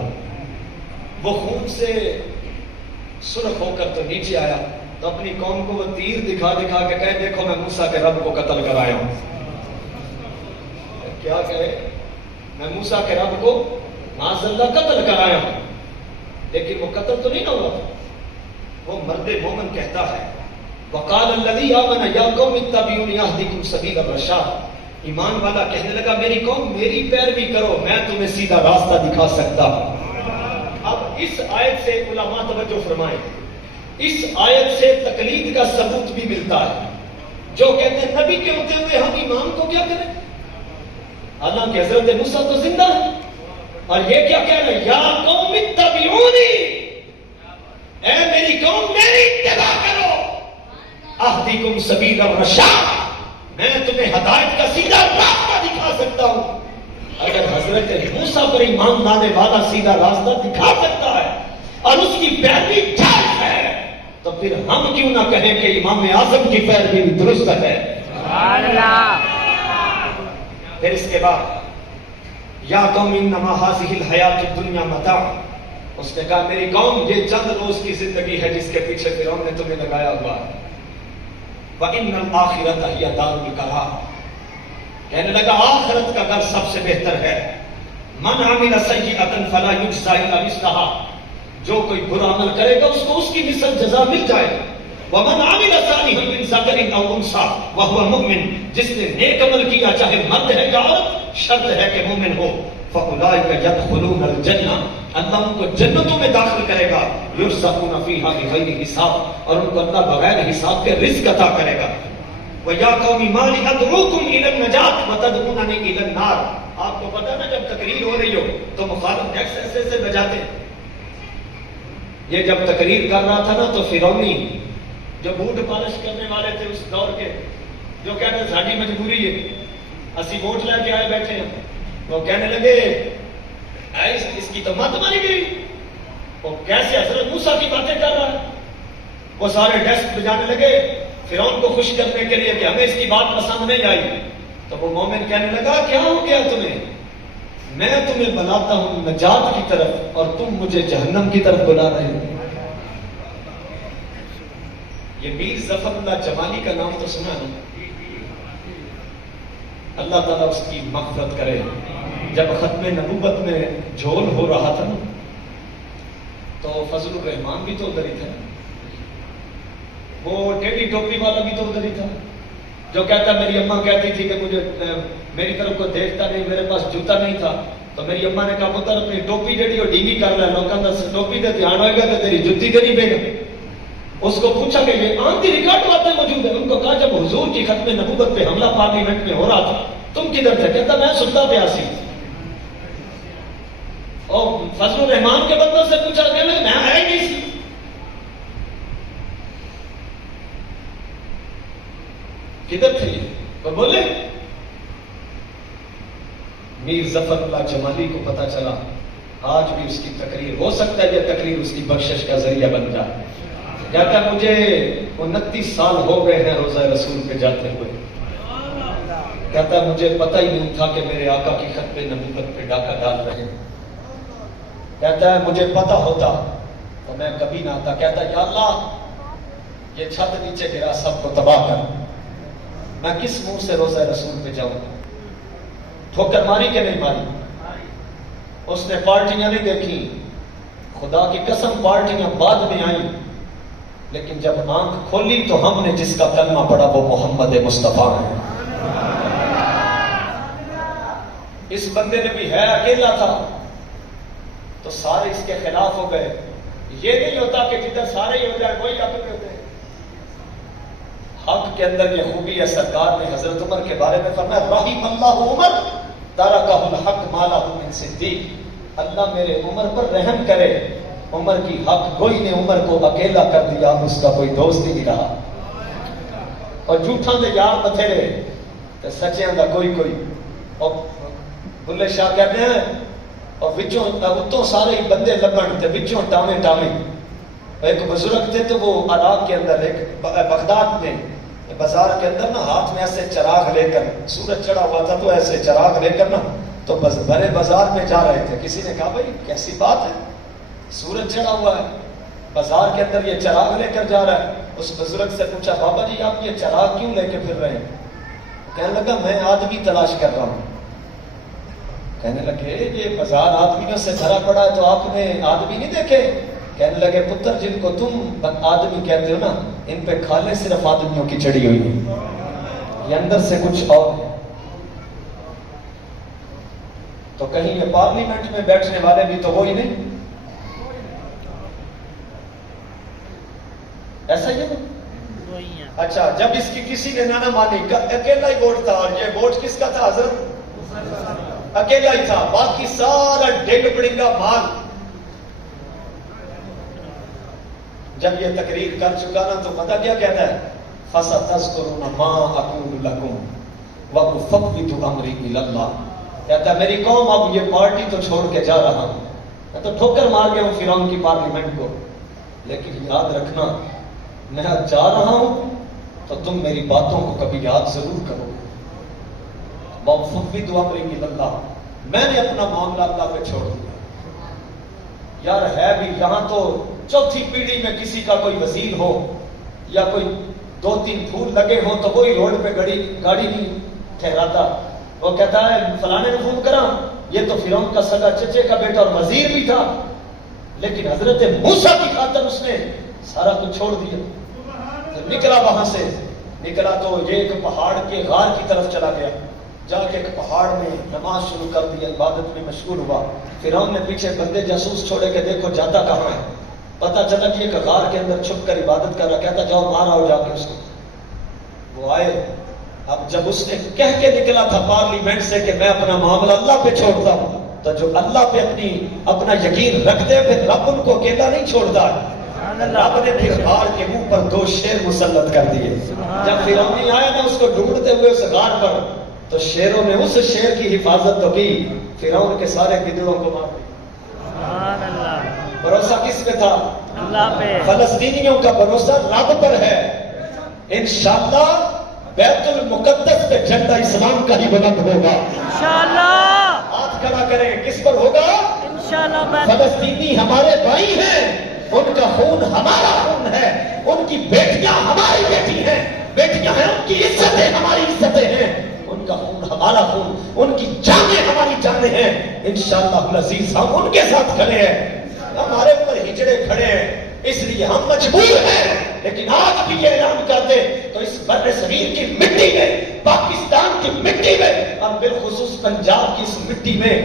وہ خون سے سرخ ہو کر تو نیچے آیا تو اپنی قوم کو وہ تیر دکھا دکھا کے کہے دیکھو میں موسیٰ کے رب کو قتل کرایا ہوں. کیا کہے میں موسیٰ کے رب کو معاذ اللہ قتل کرایا ہوں. لیکن وہ قتل تو نہیں نہ ہوا تھا. وہ مرد مومن کہتا ہے وقال الذی آمن یا قوم اتبعونی اہدکم سبیل الرشاد. ایمان والا کہنے لگا میری قوم میری پیروی کرو میں تمہیں سیدھا راستہ دکھا سکتا ہوں. اب اس آیت سے علماء توجہ فرمائیں، اس آیت سے تقلید کا ثبوت بھی ملتا ہے. جو کہتے ہیں نبی کے ہوتے ہوئے ہم امام کو کیا کریں، حالانکہ حضرت موسیٰ تو زندہ ہے. اور یہ کیا کہہ رہے ہیں یا قوم اتبعونی، اے میری قوم میری اتباع کرو. اہدکم سبیل الرشاد، میں تمہیں ہدایت کا سیدھا راستہ دکھا سکتا ہوں. اگر حضرت موسیٰ پر ایمان لانے والا سیدھا راستہ دکھا سکتا ہے اور اس کی پیروی جائز ہے تو پھر ہم کیوں نہ کہیں کہ امام اعظم کی پیروی درست ہے. سبحان اللہ. پھر اس کے بعد یا قوم انما هذه الحیات الدنیا متاع. اس نے کہا میری قوم یہ چند روز کی زندگی ہے جس کے پیچھے فرعون نے تمہیں لگایا ہوا ہے. وَإِنَّ الْآخِرَةَ هِيَ دَارُ الْقَرَارِ. کہنے لگا آخرت کا گھر سب سے بہتر ہے. مَنْ عَمِلَ سَيِّئَةً فَلَا يُجْزَىٰ إِلَّا مِثْلَهَا. جو کوئی برا عمل کرے گا اس کو اس کی مثل جزا مل جائے. وَمَنْ عَمِلَ صَالِحًا مِنْ ذَكَرٍ أَوْ أُنثَىٰ وَهُوَ مُؤْمِنٌ. جس نے نیک عمل کیا چاہے مرد ہے یا عورت شرط ہے کہ مومن ہو. فَأُولَٰئِكَ يَدْخُلُونَ الْجَنَّةَ. اللہ ان کو جنتوں میں داخل کرے گا. يُرْزَقُونَ فِيهَا بِغَيْرِ حساب. اور ان کو اللہ بغیر حساب کے رزق عطا کرے گا. وَيَا قَوْمِ مَا لِي أَدْعُوكُمْ إِلَى النَّجَاةِ وَتَدْعُونَنِي إِلَى النَّارِ. آپ کو پتہ نا جب تقریر ہو رہی ہو تو مخالف ٹیکس ایسے سے بجاتے. یہ جب تقریر کر رہا تھا نا تو فرعونی جو بوٹ پالش کرنے والے تھے اس دور کے، جو کہتے ساری مجبوری ہے، اسی ووٹ لے کے آئے بیٹھے ہیں، وہ کہنے لگے اس کی تو مت ماری گئی، وہ کیسے حضرت موسیٰ کی باتیں کر رہا ہے۔ وہ سارے ڈیسک بجانے لگے فرعون کو خوش کرنے کے لیے کہ ہمیں اس کی بات پسند نہیں آئی۔ تو وہ مومن کہنے لگا کیا ہو گیا تمہیں؟ میں تمہیں بلاتا ہوں نجات کی طرف اور تم مجھے جہنم کی طرف بلا رہے ہو۔ یہ میر ظفر اللہ جمالی کا نام تو سنا ہے، اللہ تعالیٰ اس کی مغفرت کرے۔ جب ختم نبوت میں جھول ہو رہا تھا تو فضل الرحمان بھی تو ادھر ہی تھا، وہ ٹیڈی ٹوپی والا بھی تو ادھر ہی تھا، جو کہتا میری اماں کہتی تھی کہ مجھے میری طرف کو دیکھتا نہیں، میرے پاس جوتا نہیں تھا، تو میری اماں نے کہا پتر اپنی ٹوپی جڑی وہ ڈیگی کر لے، لوگوں کا ٹوپی دے دھیان ہوئے گا تو تیری جتی تے نہیں پے گا۔ اس کو پوچھا کہ یہ آن کی ریکارڈ باتیں موجود ہیں، ان کو کہا جب حضور کی ختم نبوت پہ حملہ پارلیمنٹ میں ہو رہا تھا تم کدھر تھے؟ کہتا میں سلطان پیاسی۔ اور فضل الرحمان کے بندوں سے پوچھا کہ میں ہے ہی نہیں سی، کدھر تھے یہ؟ تو بولے میر ظفر اللہ جمالی کو پتا چلا آج بھی اس کی تقریر، ہو سکتا ہے یہ تقریر اس کی بخشش کا ذریعہ بن جائے۔ کہتا ہے مجھے 29 سال ہو گئے ہیں روزہ رسول پہ جاتے ہوئے، کہتا ہے مجھے پتہ ہی نہیں تھا کہ میرے آقا کی ختم نبوت پہ ڈاکہ ڈال رہے ہیں۔ کہتا ہے مجھے پتہ ہوتا تو میں کبھی نہ آتا۔ کہتا ہے یا اللہ یہ چھت نیچے گرا سب کو تباہ کر، میں کس منہ سے روزہ رسول پہ جاؤں گا؟ ٹھوکر ماری کہ نہیں ماری؟ اس نے پارٹیاں نہیں دیکھی، خدا کی قسم پارٹیاں بعد میں آئیں، لیکن جب آنکھ کھولی تو ہم نے جس کا کلمہ پڑھا وہ محمد مصطفیٰ ہے۔ اس بندے نے بھی ہے اکیلا تھا تو سارے اس کے خلاف ہو گئے۔ یہ نہیں ہوتا کہ جدھر سارے ہی ہو جائے وہی حق پہ ہوتے ہیں۔ حق کے اندر یہ خوبی ہے، سرکار نے حضرت عمر کے بارے میں فرمایا رحم اللہ عمر ترکہ الحق ما لہ من صدیق، اللہ میرے عمر پر رحم کرے، عمر کی حق گوئی نے عمر کو اکیلا کر دیا، اس کا کوئی دوست ہی نہیں رہا۔ اور جھوٹاں دے یار بتھیرے تے سچیاں دا کوئی کوئی۔ اور بلے شاہ کہتے ہیں اور وچوں اتوں سارے ہی بندے لبن تے وچوں ٹامے ٹامے۔ ایک بزرگ تھے تو وہ عراق کے اندر ایک بغداد میں بازار کے اندر نا ہاتھ میں ایسے چراغ لے کر، سورج چڑھا ہوا تھا تو ایسے چراغ لے کر نا تو بڑے بازار میں جا رہے تھے۔ کسی نے کہا بھائی کیسی بات ہے، سورج چڑھا ہوا ہے بازار کے اندر یہ چراغ لے کر جا رہا ہے۔ اس بزرگ سے پوچھا بابا جی آپ یہ چراغ کیوں لے کے پھر رہے ہیں؟ کہنے لگا میں آدمی تلاش کر رہا ہوں۔ کہنے لگے یہ بازار آدمیوں سے بھرا پڑا ہے تو آپ نے آدمی نہیں دیکھے؟ کہنے لگے پتر جن کو تم آدمی کہتے ہو نا ان پہ کھالیں صرف آدمیوں کی چڑھی ہوئی ہے، یہ اندر سے کچھ اور ہے۔ تو کہیں یہ پارلیمنٹ میں بیٹھنے والے بھی تو وہی نہیں، ایسا ہی ہے۔ اچھا جب اس کی کسی نے نہ مانی، اکیلا ہی ووٹ تھا، اور یہ ووٹ کس کا تھا؟ حضرت اکیلا ہی تھا، باقی سارا ڈگ پڑنگا مال۔ جب یہ تقریر کر چکا نا تو پتہ کیا کہتا ہے فَسَتَذْكُرُونَ مَا أَقُولُ لَكُمْ وَأُفَوِّضُ أَمْرِي إِلَى اللَّهِ۔ کہتا ہے میری قوم اب یہ پارٹی تو چھوڑ کے جا رہا ہوں، میں تو ٹھوکر مار گیا ہوں فرعون کی پارلیمنٹ کو، لیکن یاد رکھنا میں جا رہا ہوں تو تم میری باتوں کو کبھی یاد ضرور کرو۔ وَأُفَوِّضُ أَمْرِي إِلَى اللَّهِ، میں نے اپنا معاملہ اللہ پہ چھوڑ دیا۔ یار ہے بھی یہاں تو چوتھی پیڑھی میں کسی کا کوئی وزیر ہو یا کوئی 2-3 پھول لگے ہوں تو وہی روڈ پہ گاڑی نہیں ٹھہراتا، وہ کہتا ہے فلانے نے فون کرا، یہ تو فرعون کا سگا چچے کا بیٹا اور وزیر بھی تھا، لیکن حضرت موسیٰ کی خاطر اس نے سارا کچھ چھوڑ دیا۔ جب نکلا وہاں سے نکلا تو یہ ایک پہاڑ کے غار کی طرف چلا گیا، جا کے ایک پہاڑ میں نماز شروع کر دیا، عبادت میں مشغول ہوا۔ فرعون نے پیچھے بندے جاسوس چھوڑے کہ دیکھو جاتا کہاں ہے، پتہ چلا کہ ایک غار کے اندر چھپ کر عبادت کر رہا، کہتا جاؤ مار آؤ جا کے اس کو۔ وہ آئے، اب جب اس نے کہہ کے نکلا تھا پارلیمنٹ سے کہ میں اپنا معاملہ اللہ پہ چھوڑتا ہوں، تو جو اللہ پہ اپنا یقین رکھتے پھر رب ان کو اکیلا نہیں چھوڑتا۔ رب نے پھر غار کے منہ پر 2 شیر مسلط کر دیے. جب فرعون آیا نا اس کو ڈھونڈتے ہوئے اس غار پر, تو شیروں نے اس شیر کی حفاظت تو کی, فرعون کے سارے گدڑوں کو مار دیا. بھروسہ کس پہ تھا؟ اللہ پہ. فلسطینیوں کا بھروسہ رب پر ہے. انشاءاللہ بیت المقدس پہ جھنڈا اسلام کا ہی بلند ہوگا انشاءاللہ. ہاتھ کھڑا کریں, کس پر ہوگا؟ انشاءاللہ. فلسطینی ہمارے بھائی ہیں, ان کا خون ہمارا خون ہے, ان کی بیٹیاں ہماری بیٹی ہیں, بیٹیاں ہیں ان کی عزتیں ہماری عزتیں ہیں, ان کا خون ہمارا خون, ان کی جانیں ہماری جانیں ہیں. انشاءاللہ العزیز ہم ان کے ساتھ کھڑے ہیں. ہمارے اوپر ہجڑے کھڑے ہیں, اس لیے ہم مجبور ہیں, لیکن آج بھی یہ اعلان کرتے تو اس بر صغیر کی مٹی میں, پاکستان کی مٹی میں, اور بالخصوص پنجاب کی اس مٹی میں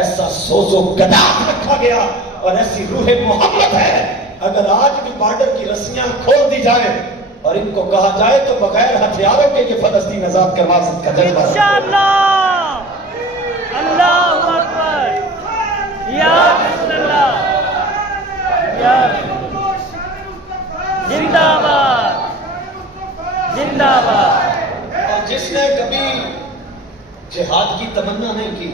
ایسا سوز و گداز رکھا گیا اور ایسی روح محبت ہے. اگر آج بھی بارڈر کی رسیاں کھول دی جائیں اور ان کو کہا جائے تو بغیر ہتھیاروں کے یہ فلسطین آزاد کروا سکتا ہے انشاءاللہ. اللہ اکبر, یا رسول اللہ, یا زندہ باد, زندہ باد. اور جس نے کبھی جہاد کی تمنا نہیں کی,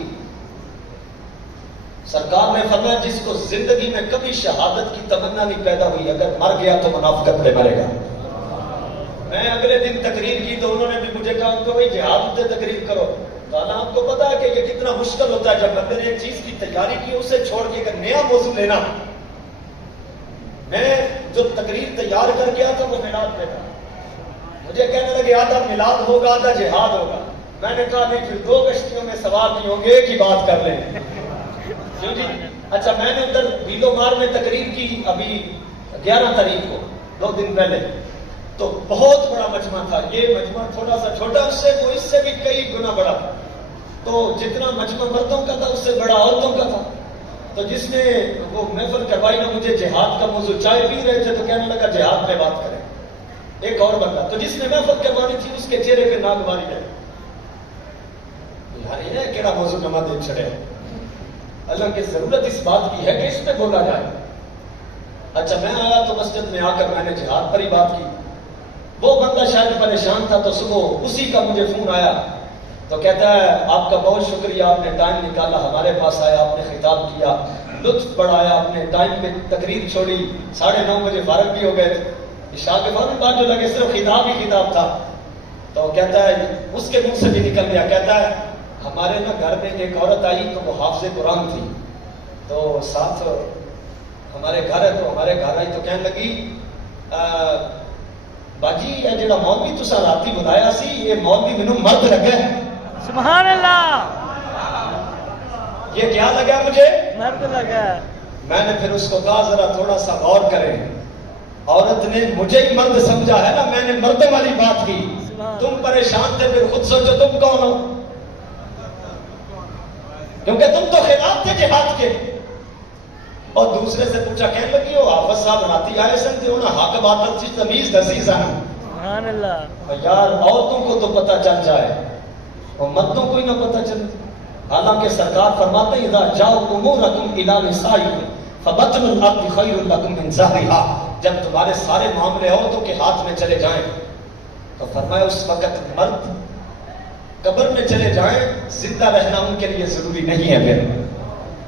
سرکار نے فرمایا جس کو زندگی میں کبھی شہادت کی تمنا نہیں پیدا ہوئی, اگر مر گیا تو منافقت پہ مرے گا. میں اگلے دن تقریر کی تو انہوں نے بھی مجھے کہا کہ بھائی جہاد پہ تقریر کرو. کہا آپ کو پتا ہے کہ یہ کتنا مشکل ہوتا ہے جب بندے نے ایک چیز کی تیاری کی اسے چھوڑ کے ایک نیا موضوع لینا. میں جو تقریر تیار کر گیا تھا وہ میلاد پہ تھا. مجھے کہنے لگے آدھا میلاد ہوگا آدھا جہاد ہوگا. میں نے کہا نہیں, پھر 2 کشتیوں میں سوار نہیں ہوں گے, ایک ہی بات کر لیں. کیوں جی؟ اچھا, میں نے ادھر بیلو مار میں تقریر کی ابھی 11 تاریخ کو, 2 دن پہلے, تو بہت بڑا مجمع تھا. یہ مجمع تھوڑا سا چھوٹا, اس سے بھی کئی گنا بڑا. تو جتنا مجمع مردوں کا تھا اس سے بڑا عورتوں کا تھا. تو جس نے وہ محفل کروائی نا, مجھے جہاد کا موضوع, چائے پی رہے تھے تو کہنے لگا جہاد پہ بات کریں. ایک اور بندہ, تو جس نے محفل کروانی تھی اس کے چہرے پہ ناک ماری ہے, یار یہ کیڑا موضوع نما دے چھڑے. اللہ کی ضرورت اس بات کی ہے کہ اس پہ بولا جائے. اچھا, میں آیا تو مسجد میں آ کر میں نے جہاد پر ہی بات کی. وہ بندہ شاید پریشان تھا, تو صبح اسی کا مجھے فون آیا, تو کہتا ہے آپ کا بہت شکریہ, آپ نے ٹائم نکالا, ہمارے پاس آیا, آپ نے خطاب کیا, لطف بڑھایا, آپ نے ٹائم پہ تقریر چھوڑی, 9:30 بجے فارغ بھی ہو گئے. عشاء کے فوراً بعد جو لگے صرف خطاب ہی خطاب تھا. تو کہتا ہے اس کے منہ سے بھی نکل گیا, کہتا ہے ہمارے نا گھر میں ایک عورت آئی تو وہ حافظ قرآن تھی, تو ساتھ ہمارے گھر ہے, تو ہمارے گھر آئی تو کہنے لگی باجی یہ جڑا مولوی تسا راتی بلایا سی, یہ مولوی مینوں مرد لگا ہے. سبحان اللہ. یہ کیا لگا مجھے؟ مرد لگا. میں نے پھر اس کو کہا ذرا تھوڑا سا غور کریں, عورت نے مجھے ہی مرد سمجھا ہے نا, میں نے مردوں والی بات کی. تم پریشان تھے, پھر خود سوچو تم کون ہو, کیونکہ تم تو خلاف تھے جہاد کے. اور دوسرے سے پوچھا, کہنے لگی ہو حافظ صاحب راتی آئے سن تھے انہاں حق باطل سی تمیز دسی سن. سبحان اللہ. یار عورتوں کو تو پتہ چل جائے اور مردوں کو ہی نہ پتہ چلے. حالانکہ سرکار فرماتے ہیں اذا جاؤ امورکم الی نسائکم فبطن الارض خیر لکم من ظہرها, جب تمہارے سارے معاملے عورتوں کے ہاتھ میں چلے جائیں تو فرمایا اس وقت مرد قبر میں چلے جائیں, زندہ رہنا ان کے لیے ضروری نہیں ہے. پھر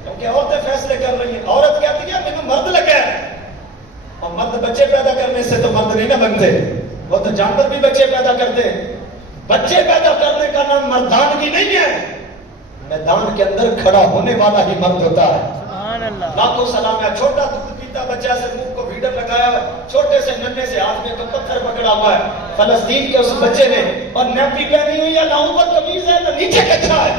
کیونکہ عورتیں فیصلے کر رہی ہیں. عورت کہتی ہے مجھے مرد لگا ہے, اور مرد بچے پیدا کرنے سے تو مرد نہیں نہ بنتے, وہ تو جانور بھی بچے پیدا کرتے. بچے پیدا کرنے کا نام مردانگی نہیں ہے, میدان کے اندر کھڑا ہونے والا ہی مرد ہوتا ہے. لاکھوں سلام ہے. چھوٹا دودھ پیتا بچہ سے منہ کو بھیڑر لگایا ہے, چھوٹے سے ننھے سے ہاتھ میں تو پتھر پکڑا ہوا ہے. فلسطین کے اس بچے نے, اور نیپی پہنی ہوئی ہے, نہ اوپر قمیض ہے نہ نیچے کچھا ہے,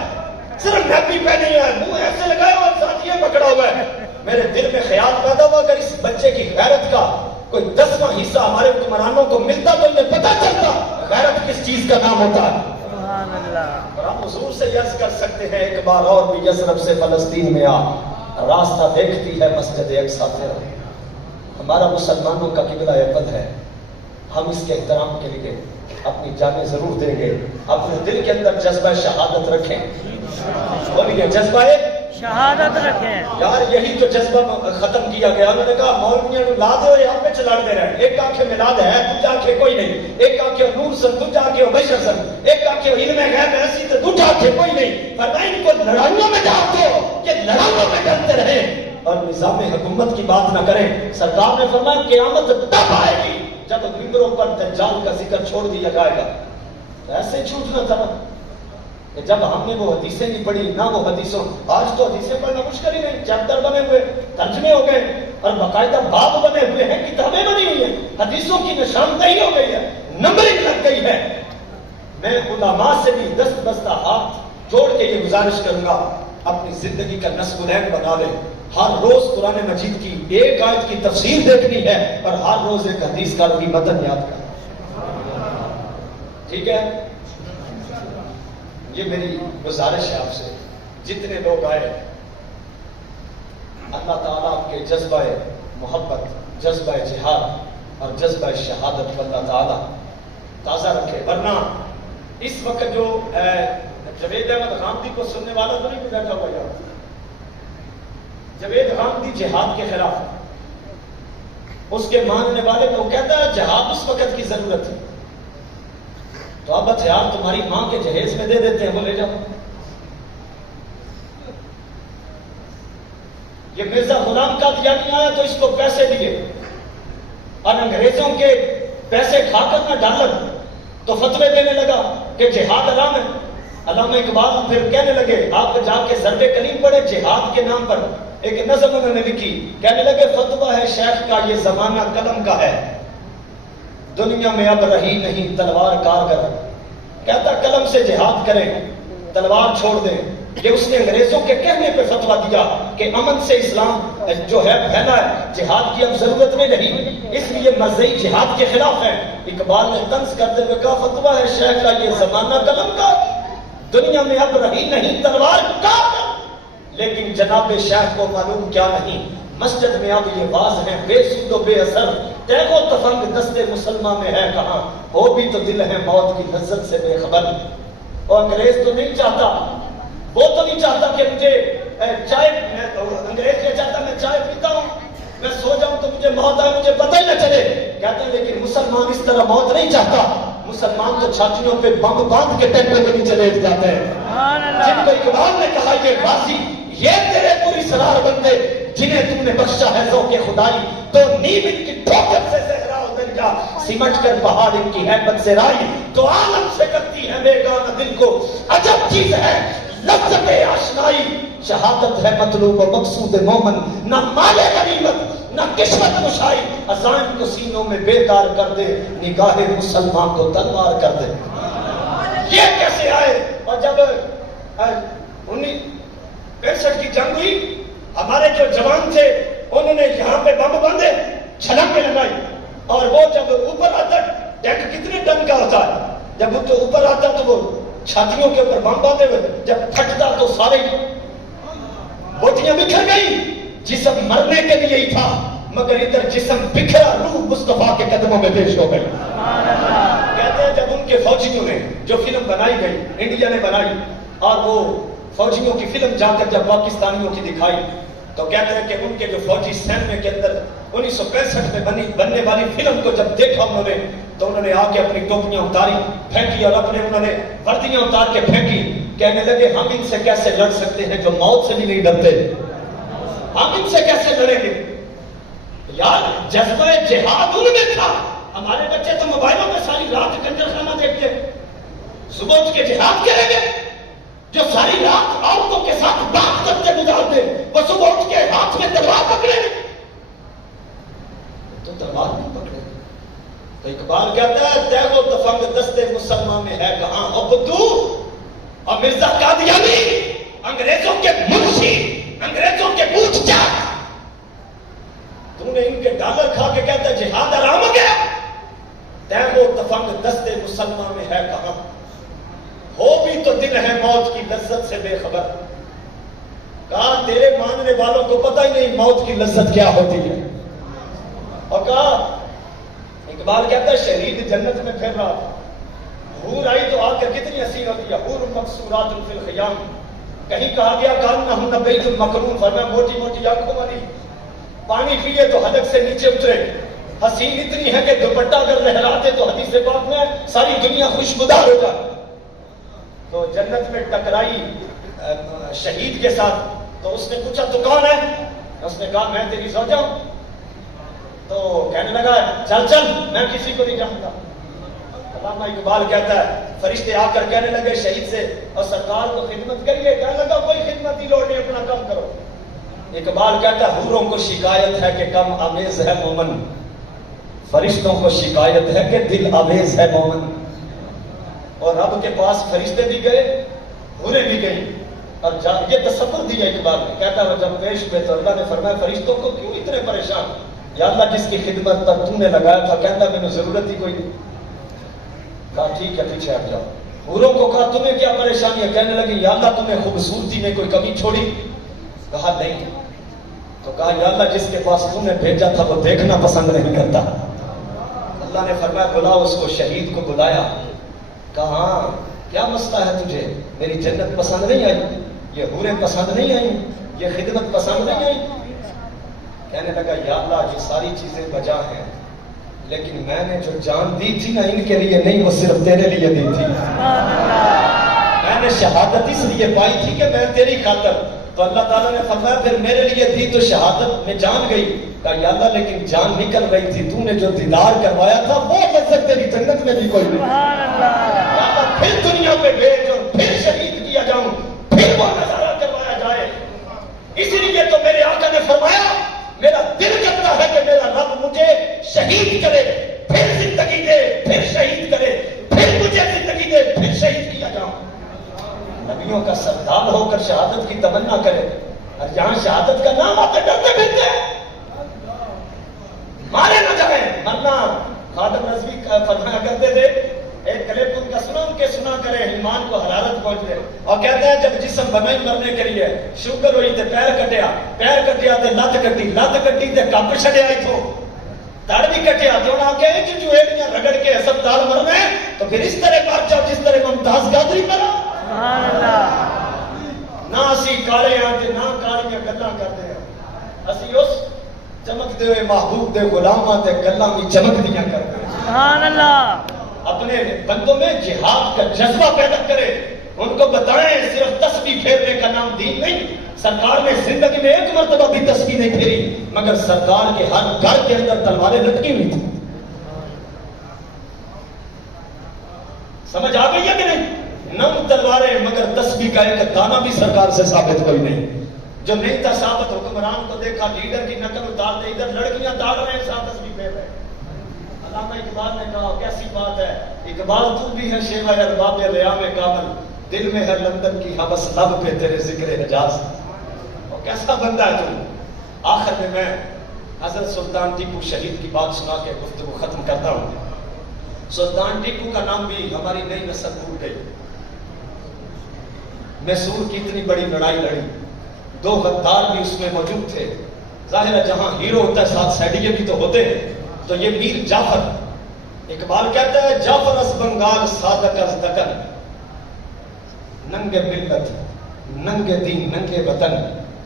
صرف نیپی پہنی ہے, منہ ایسے لگایا اور ساتھ یہ پکڑا ہوا ہے. میرے دل میں خیال پیدا ہوا اگر اس بچے کی غیرت کا کوئی 10واں حصہ ہمارے حکمرانوں کو ملتا تو انہیں پتہ چلتا غیرت کس چیز کا نام ہوتا ہے. سبحان اللہ. اور ہم حضور سے عرض کر سکتے ہیں ایک بار اور بھی, یثرب سے فلسطین میں آ, راستہ دیکھتی ہے مسجد اقصی تیرا. ہمارا مسلمانوں کا قبلہ ابد ہے, ہم اس کے احترام کے لیے اپنی جانیں ضرور دیں گے. اپنے دل کے اندر جذبہ شہادت رکھیں. بولیے جذبہ شہادت رکھے یار یہی تو جذبہ ختم کیا گیا. انہوں نے کہا مولویاں نو لا دو یہ آپے چ لڑتے رہے. ایک آنکھیں ملاد ہے دوجا آنکھیں کوئی نہیں. ایک آنکھیں نور سن دوجا آنکھیں بشر سن. ایک آنکھیں علم غیب ایسی تو دوجا آنکھیں کوئی نہیں. فرمایا ان کو لڑائیوں میں ڈال دو کہ لڑائیوں میں ڈرتے رہے اور نظام حکومت کی بات نہ کریں. سرکار نے فرمایا قیامت تب آئے گی جب ممبروں پر دجال کا ذکر چھوڑ دیا جائے گا. ایسے چھوٹنا تھا کہ جب ہم نے وہ حدیثیں نہیں پڑھی نہ وہ حدیثوں. آج تو حدیثیں پڑھنا مشکل ہی نہیں. چیپٹر بنے ہوئے ترجمے ہو گئے اور باقاعدہ باب بنے ہوئے ہیں. کتابیں بنی ہوئی ہیں. حدیثوں کی نشاندہی ہو گئی ہے. نمبرنگ لگ گئی ہے. میں علماء سے بھی دست بستہ ہاتھ جوڑ کے یہ گزارش کروں گا اپنی زندگی کا نصب العین بنا لیں. ہر روز قرآن مجید کی ایک آیت کی تفسیر دیکھنی ہے اور ہر روز ایک حدیث کا بھی متن یاد کرنا. ٹھیک ہے؟ یہ میری گزارش ہے آپ سے. جتنے لوگ آئے اللہ تعالیٰ آپ کے جذبہ محبت, جذبہ جہاد اور جذبہ شہادت کو اللہ تعالیٰ تازہ رکھے. ورنہ اس وقت جو جوید احمد غامدی کو سننے والا تو نہیں بیٹھا ہوا یار. جوید غامدی جہاد کے خلاف ہے. اس کے ماننے والے کو کہتا ہے جہاد اس وقت کی ضرورت ہے تو اب ہتھیار تمہاری ماں کے جہیز میں دے دیتے ہیں, وہ لے جاؤ. یہ مرزا غلام قادیانی آیا تو اس کو پیسے دیے اور انگریزوں کے پیسے کھا کر نہ ڈالر تو فتوے دینے لگا کہ جہاد حرام ہے. علامہ اقبال پھر کہنے لگے آپ جا کے ضرب کلیم پڑھے جہاد کے نام پر ایک نظم انہوں نے لکھی. کہنے لگے فتویٰ ہے شیخ کا یہ زمانہ قلم کا ہے دنیا میں اب رہی نہیں تلوار کارگر. کہتا قلم سے جہاد کریں تلوار چھوڑ دیں. کہ اس نے انگریزوں کے کہنے پہ فتویٰ دیا کہ امن سے اسلام جو ہے پھیلا ہے, جہاد کی اب ضرورت نہیں رہی, اس لیے مرزئی جہاد کے خلاف ہے. اقبال نے طنز کرتے ہوئے کہا فتویٰ ہے شیخ کا یہ زمانہ قلم کا دنیا میں اب رہی نہیں تلوار کارگر. لیکن جناب شیخ کو معلوم کیا نہیں مسجد میں اب یہ واز ہے بے سود و بے اثر. دیکھو تفنگ دستے مسلمان میں ہے کہاں, وہ بھی تو دل ہے موت کی لذت سے بے خبر. اور انگریز تو نہیں چاہتا, وہ تو نہیں چاہتا کہ مجھے چائے, انگریز یہ چاہتا میں چائے پیتا ہوں میں سو جاؤں تو مجھے موت آئے مجھے پتہ ہی نہ چلے. کہتے ہیں لیکن مسلمان اس طرح موت نہیں چاہتا. مسلمان تو چھاتیوں پہ بم باندھ کے ٹینکر کے نیچے لیٹ جاتے ہیں. جن کو اقبال نے کہا یہ غازی یہ تیرے پوری سرار بندے جنہیں تم نے بخشا ہے ذوق خدائی تو نیم ان کی ٹھوکر سے صحرا و دریا سمٹ کر پہاڑ ان کی ہیبت سے رائی تو عالم سے کرتی ہے بیگانہ دل کو عجب چیز ہے لذت آشنائی. شہادت ہے مطلوب و مقصود مومن نہ مال غنیمت نہ قسمت مشائی. عزائم کو سینوں میں بیدار کر دے نگاہ مسلمان کو تلوار کر دے. یہ کیسے آئے؟ اور جب 1965 کی جنگ ہوئی ہمارے جو جوان تھے انہوں نے یہاں پہ بم باندھے چھلانگیں لگائی اور وہ جب اوپر آتا ٹینک کتنے ٹن کا ہوتا ہے جب وہ تو اوپر آتا تو وہ چھاتیوں کے اوپر بم باندھے ہوئے جب پھٹتا تو سارے بوٹیاں بکھر گئی. جسم مرنے کے لیے ہی تھا مگر ادھر جسم بکھرا روح مصطفیٰ کے قدموں میں پیش ہو گئی. کہتے ہیں جب ان کے فوجیوں نے جو فلم بنائی گئی انڈیا نے بنائی اور وہ فوجیوں کی فلم جا کر جب پاکستانیوں کی دکھائی تو کہتے ہیں کہ ان کے جو فوجی سینما کے اندر 1965 میں بننے والی فلم کو جب دیکھا انہوں نے تو انہوں نے آ کے اپنی ٹوپیاں اتاری پھینکی اور اپنے انہوں نے وردیاں اتار کے پھینکی. کہنے لگے ہم ان سے کیسے لڑ سکتے ہیں جو موت سے بھی نہیں ڈرتے, ہم ان سے کیسے لڑیں گے. یار جذبہ جہاد ان میں تھا. ہمارے بچے تو موبائلوں میں ساری رات کنجر خانہ دیکھتے صبح اٹھ کے جہاد کریں گے. جو ساری رات عورتوں کے ساتھ بات کرتے گزارتے وہ صبح اٹھ کے ہاتھ میں تلوار پکڑے تو تلوار نہیں پکڑے. تو اقبال کہتا ہے دیکھو تفنگ دستے مسلمان میں ہے کہاں. اب تو اور مرزا قادیانی انگریزوں کے منشی انگریزوں کے پوچھ چاک تم نے ان کے ڈالر کھا کے کہتا ہے جہاد حرام ہو گیا. دیکھو تفنگ دستے مسلمان میں ہے کہاں. ہو بھی تو دل ہے موت کی لذت سے بے خبر. کہا تیرے ماننے والوں کو پتہ ہی نہیں موت کی لذت کیا ہوتی ہے. اور کہا اقبال کہتا ہے شہید جنت میں پھر رہا حور آئی تو آ کر کتنی حسین ہوتی ہے. حور مقصورات فی الخیام کہیں کہا گیا کان نہ بیت المکرون، فرمایا موٹی موٹی آنکھوں والی، پانی پیے تو حلق سے نیچے اترے، حسین اتنی ہے کہ دوپٹہ اگر لہرا دے تو حدیث پاک میں ساری دنیا خوشگوار ہو جائے. تو جنت میں ٹکرائی شہید کے ساتھ، تو اس نے پوچھا تو کون ہے؟ اس نے کہا میں تیری زوجہ ہوں. تو کہنے لگا چل چل میں کسی کو نہیں جانتا. علامہ اقبال کہتا ہے فرشتے آ کر کہنے لگے شہید سے اور سرکار کو خدمت کریے، کہنے لگا کوئی خدمت ہی لوڑ نہیں، اپنا کام کرو. اقبال کہتا ہے حوروں کو شکایت ہے کہ کم آمیز ہے مومن، فرشتوں کو شکایت ہے کہ دل آویز ہے مومن. اور رب کے پاس فرشتے بھی گئے، حوریں بھی گئی، اور یہ تصور دیا اقبال نے. کہتا ہے جب پیش ہوئے تو اللہ نے فرمایا فرشتوں کو کیوں اتنے پریشان؟ یا اللہ جس کی خدمت پر تم نے لگایا تھا کہتا میں نے ضرورت ہی کوئی نہیں. کہا ٹھیک ہے پیچھے ہٹ جاؤ. حوروں کو کہا تمہیں کیا پریشانی ہے؟ کہنے لگی یا اللہ تمہیں خوبصورتی میں کوئی کمی چھوڑی؟ کہا نہیں. تو کہا یا اللہ جس کے پاس تم نے بھیجا تھا وہ دیکھنا پسند نہیں کرتا. اللہ نے فرمایا بلاؤ اس کو. شہید کو بلایا. کہا کیا مسئلہ ہے تجھے؟ میری جنت پسند نہیں آئی، یہ حوریں پسند نہیں آئی، یہ خدمت پسند نہیں آئی؟ کہنے لگا یا اللہ یہ ساری چیزیں بجا ہیں، لیکن میں نے جو جان دی تھی نا ان کے لیے نہیں، وہ صرف تیرے لیے دی تھی. میں نے شہادت اس لیے پائی تھی کہ میں تیری خاطر. تو اللہ تعالیٰ نے فرمایا پھر میرے لیے دی تو شہادت میں جان گئی. کہا یا اللہ لیکن جان نکل رہی تھی، تو نے جو دیدار کروایا تھا وہ لذت تیری جنت میں بھی کوئی نہیں. یا اللہ پھر دنیا پہ بھیج اور پھر شہید کیا جاؤں، پھر وہ نظارہ کروایا جائے. اسی لیے تو میرے آقا نے فرمایا میرا دل کرتا ہے کہ میرا رب مجھے شہید کرے، پھر زندگی دے، پھر شہید کرے، پھر مجھے زندگی دے، پھر شہید کیا جاؤں. نبیوں کا سردار ہو کر شہادت کی تمنا کرے، اور یہاں شہادت کا نام آتے ڈرتے پھرتے مارے نہ جائیں مرنا. خادم رضوی فرمایا کرتے تھے ایک کلپ ان کا سنا ان کے سنا کرے ایمان کو حرارت پہنچ گئے. اور کہتا ہے جب جسم بنا ہی مرنے کے لیے شوگر ہوئی تے پیر کٹیا تے لت کٹی تے کپ چھڑیا ہی تھو تڑ بھی کٹیا تو نہ کہ جو ایڑیاں رگڑ کے ہسپتال مرنے تو پھر اس طرح مر جاؤ جس طرح ممتاز قادری مرا. سبحان اللہ. نہ اسی کالے ہاں تے نہ کالیاں گلاں کردے ہیں، اسی اس چمک دے ہوئے محبوب دے غلاماں تے گلاں بھی چمک دیاں کردے ہیں. سبحان اللہ. اپنے بندوں میں جہاد کا جذبہ پیدا کرے، ان کو بتائیں صرف تسبیح پھیرنے کا نام دین نہیں. سرکار نے زندگی میں ایک مرتبہ بھی تسبیح نہیں پھیری، مگر سرکار کے ہر گھر کے اندر تلواریں لٹکی ہوئی تھی. سمجھ آ گئی ہے کہ نہیں؟ نم تلواریں مگر تسبیح کا ایک دانہ بھی سرکار سے ثابت کوئی نہیں. جو نہیں تھا ثابت حکمران کو دیکھا لیڈر کی نقل اتار دے، ادھر لڑکیاں داڑ رہے ہیں ساتھ تسبیح پھیر رہے ہیں. علامہ اقبال نے کہا کیسی بات ہے اقبال تو بھی ہے شیوہ ارباب ریاض کامل، دل میں ہے لندن کی حوث لب پہ تیرے ذکر حجاز. اور کیسا بندہ ہے تم. آخر میں حضرت سلطان ٹیپو شہید کی بات سنا کے گفتگو ختم کرتا ہوں. سلطان ٹیپو کا نام بھی ہماری نئی نسل بھول گئی. میسور کی اتنی بڑی لڑائی لڑی، 2 غدار بھی اس میں موجود تھے. ظاہر ہے جہاں ہیرو ہوتا ہے ساتھ سائڈیے بھی تو ہوتے ہیں. تو یہ میر جعفر، اقبال کہتا ہے جعفر از بنگال صادق از دکن، ننگے ملت ننگے دین ننگے وطن.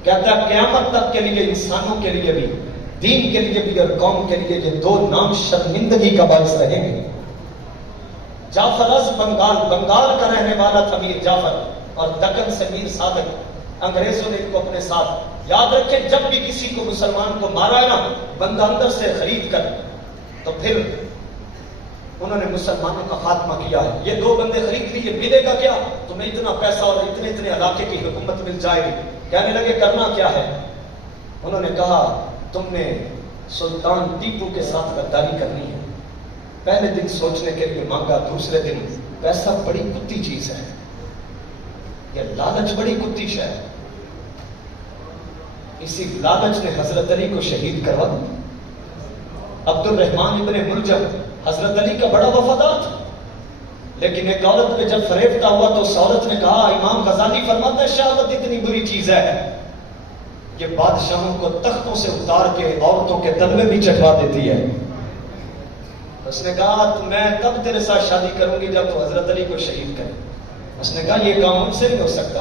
کہتا ہے قیامت تک کے لیے انسانوں کے لیے بھی، دین کے لیے بھی اور قوم کے لیے یہ 2 نام شرمندگی کا باعث رہیں گے. جعفر از بنگال، بنگال کا رہنے والا تھا میر جعفر، اور دکن سے میر صادق. انگریزوں نے ان کو اپنے ساتھ. یاد رکھیں جب بھی کسی کو مسلمان کو مارا ہے نا بندہ اندر سے خرید کر تو پھر انہوں نے مسلمانوں کا خاتمہ کیا ہے. یہ 2 بندے خرید لیے، ملے گا کیا؟ تمہیں اتنا پیسہ اور اتنے علاقے کی حکومت مل جائے گی. کہنے لگے کرنا کیا ہے؟ انہوں نے کہا تم نے سلطان ٹیپو کے ساتھ غداری کرنی ہے. پہلے دن سوچنے کے لیے مانگا، دوسرے دن پیسہ بڑی کتی چیز ہے، یہ لالچ بڑی کتی شے ہے. اسی لالچ نے حضرت علی کو شہید کروا دیا. عبد الرحمن ابن ملجم حضرت علی کا بڑا وفادار تھا، لیکن ایک عورت پہ جب فریفتہ ہوا تو اس عورت نے کہا، امام غزالی فرماتا ہے شہوت اتنی بری چیز ہے کہ بادشاہوں کو تختوں سے اتار کے عورتوں کے تلوے بھی چٹوا دیتی ہے. اس نے کہا میں تب تیرے ساتھ شادی کروں گی جب تو حضرت علی کو شہید کرے. اس نے کہا یہ کام مجھ سے نہیں ہو سکتا.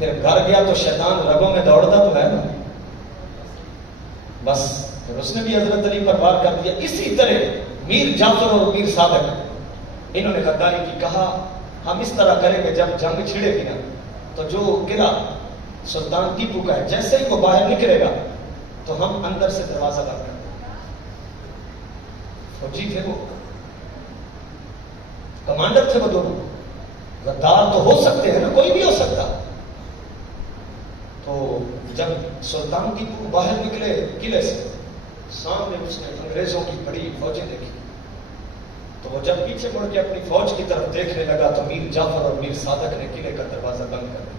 پھر گھر گیا تو شیطان رگوں میں دوڑتا تو ہے نا، بس پھر اس نے بھی حضرت علی پر وار کر دیا. اسی طرح میر جعفر اور میر صادق انہوں نے غداری کی. کہا ہم اس طرح کریں گے، جب جنگ چھڑے گی نا تو جو قلعہ سلطان ٹیپو کا ہے جیسے ہی وہ باہر نکلے گا تو ہم اندر سے دروازہ بند کر دیں گے. فوجی تھے وہ، کمانڈر تھے وہ دونوں، غدار تو ہو سکتے ہیں نا، کوئی بھی ہو سکتا. تو جب سلطان ٹیپو باہر نکلے قلعے سے، سامنے اس نے انگریزوں کی بڑی فوجیں دیکھی. تو وہ جب پیچھے مڑ کے اپنی فوج کی طرف دیکھنے لگا تو میر جعفر اور میر صادق نے قلعے کا دروازہ بند کر دیا.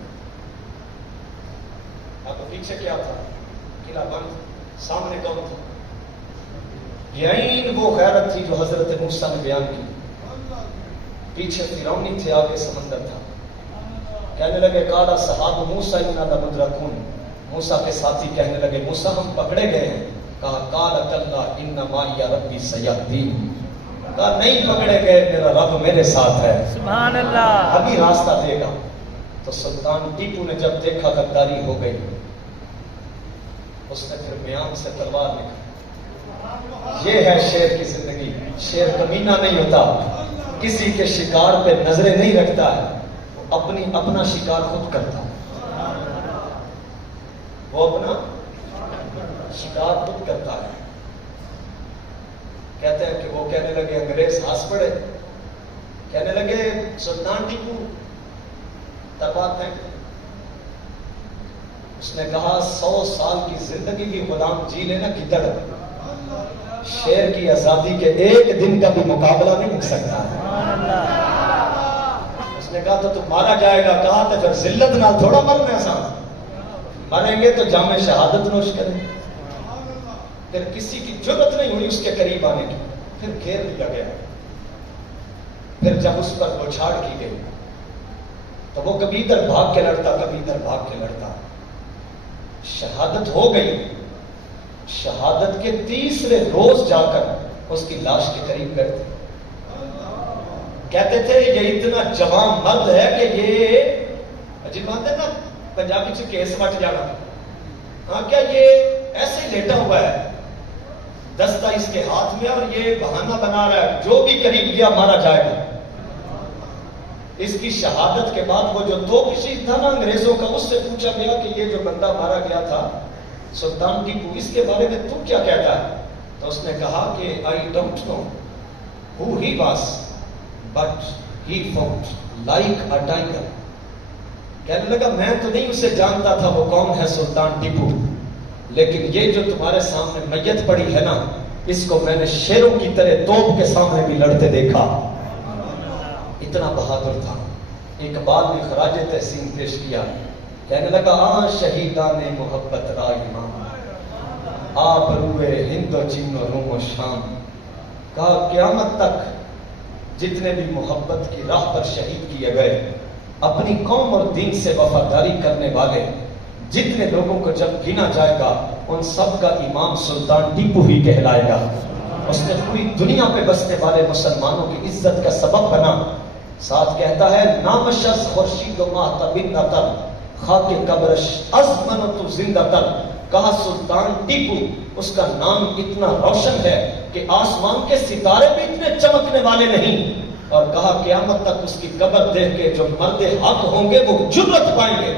اب پیچھے کیا تھا؟ قلعہ بند. سامنے کون تھا؟ یعین وہ غیرت تھی جو حضرت موسیٰ نے بیان کی. پیچھے فرعونی تھے، آگے سمندر تھا. کہنے لگے قال اصحاب موسیٰ انا لمدرکون. موسیٰ کے ساتھی کہنے لگے موسیٰ ہم پکڑے گئے ہیں. کہا قال کلا ان معی ربی سیہدین. کہا نہیں پکڑے گئے، میرا رب میرے ساتھ ہے، سبحان اللہ، ابھی راستہ دے گا. تو سلطان ٹیپو نے جب دیکھا غداری ہو گئی، اس نے پھر میان سے تلوار نکالی. یہ ہے شیر کی زندگی. شیر کمینہ نہیں ہوتا، کسی کے شکار پہ نظریں نہیں رکھتا ہے، وہ اپنا شکار خود کرتا ہے. وہ اپنا شکار خود کرتا ہے. کہتے ہیں کہ وہ کہنے لگے، انگریز ہنس پڑے، کہنے لگے سلطان ٹیپو تلوار پھینک. اس نے کہا 100 سال کی زندگی بھی غلام جی لینا گدڑ، شیر کی آزادی کے ایک دن کا بھی مقابلہ نہیں مل سکتا. اس نے کہا تو تم مارا جائے گا. کہا تو پھر ذلت نہ تھوڑا مرنا آسان، مریں گے تو جام شہادت نوش کریں. پھر کسی کی جرت نہیں ہوئی اس کے قریب آنے کی. پھر گھیر لیا گیا. پھر جب اس پر بوچھاڑ کی گئی تو وہ کبھی ادھر بھاگ کے لڑتا، کبھی ادھر بھاگ کے لڑتا. شہادت ہو گئی. شہادت کے تیسرے روز جا کر اس کی لاش کے قریب گئے تھے. کہتے تھے یہ اتنا جوان مرد ہے کہ یہ عجیب بات ہے نا، پنجابی سے کیس مٹ جانا. ہاں کیا یہ ایسے لیٹا ہوا ہے، دستہ اس کے ہاتھ میں، اور یہ بہانہ بنا رہا ہے جو بھی قریب گیا مارا جائے گا. اس کی شہادت کے بعد وہ جو تو کسی تھا نا انگریزوں کا، اس سے پوچھا گیا کہ یہ جو بندہ مارا گیا تھا سلطان ٹیپو، اس کے بارے میں تو کیا کہتا ہے؟ تو اس نے کہا کہ I don't know who he was but he fought like a tiger. کہنے لگا میں تو نہیں اسے جانتا تھا وہ کون ہے سلطان ٹیپو، لیکن یہ جو تمہارے سامنے میت پڑی ہے نا، اس کو میں نے شیروں کی طرح توپ کے سامنے بھی لڑتے دیکھا. اتنا بہادر تھا. اقبال نے خراج تحسین پیش کیا، کہنے لگا شہیدان محبت را امام، آپ روئے ہند و چین و روم و شام. کہا قیامت تک جتنے بھی محبت کی راہ پر شہید کیے گئے، اپنی قوم اور دین سے وفاداری کرنے والے جتنے لوگوں کو جب گنا جائے گا، ان سب کا امام سلطان ٹیپو ہی کہلائے گا. اس نے پوری دنیا پہ بسنے والے مسلمانوں کی عزت کا سبب بنا. ساتھ کہتا ہے نام شخص خورشید و ماہ تبین نتر خاک قبرش ازمن تو زندہ تر. کہا سلطان ٹیپو، اس کا نام اتنا روشن ہے کہ آسمان کے ستارے بھی اتنے چمکنے والے نہیں. اور کہا قیامت تک اس کی قبر دیکھ کے جو مرد حق ہوں گے وہ جرت پائیں گے.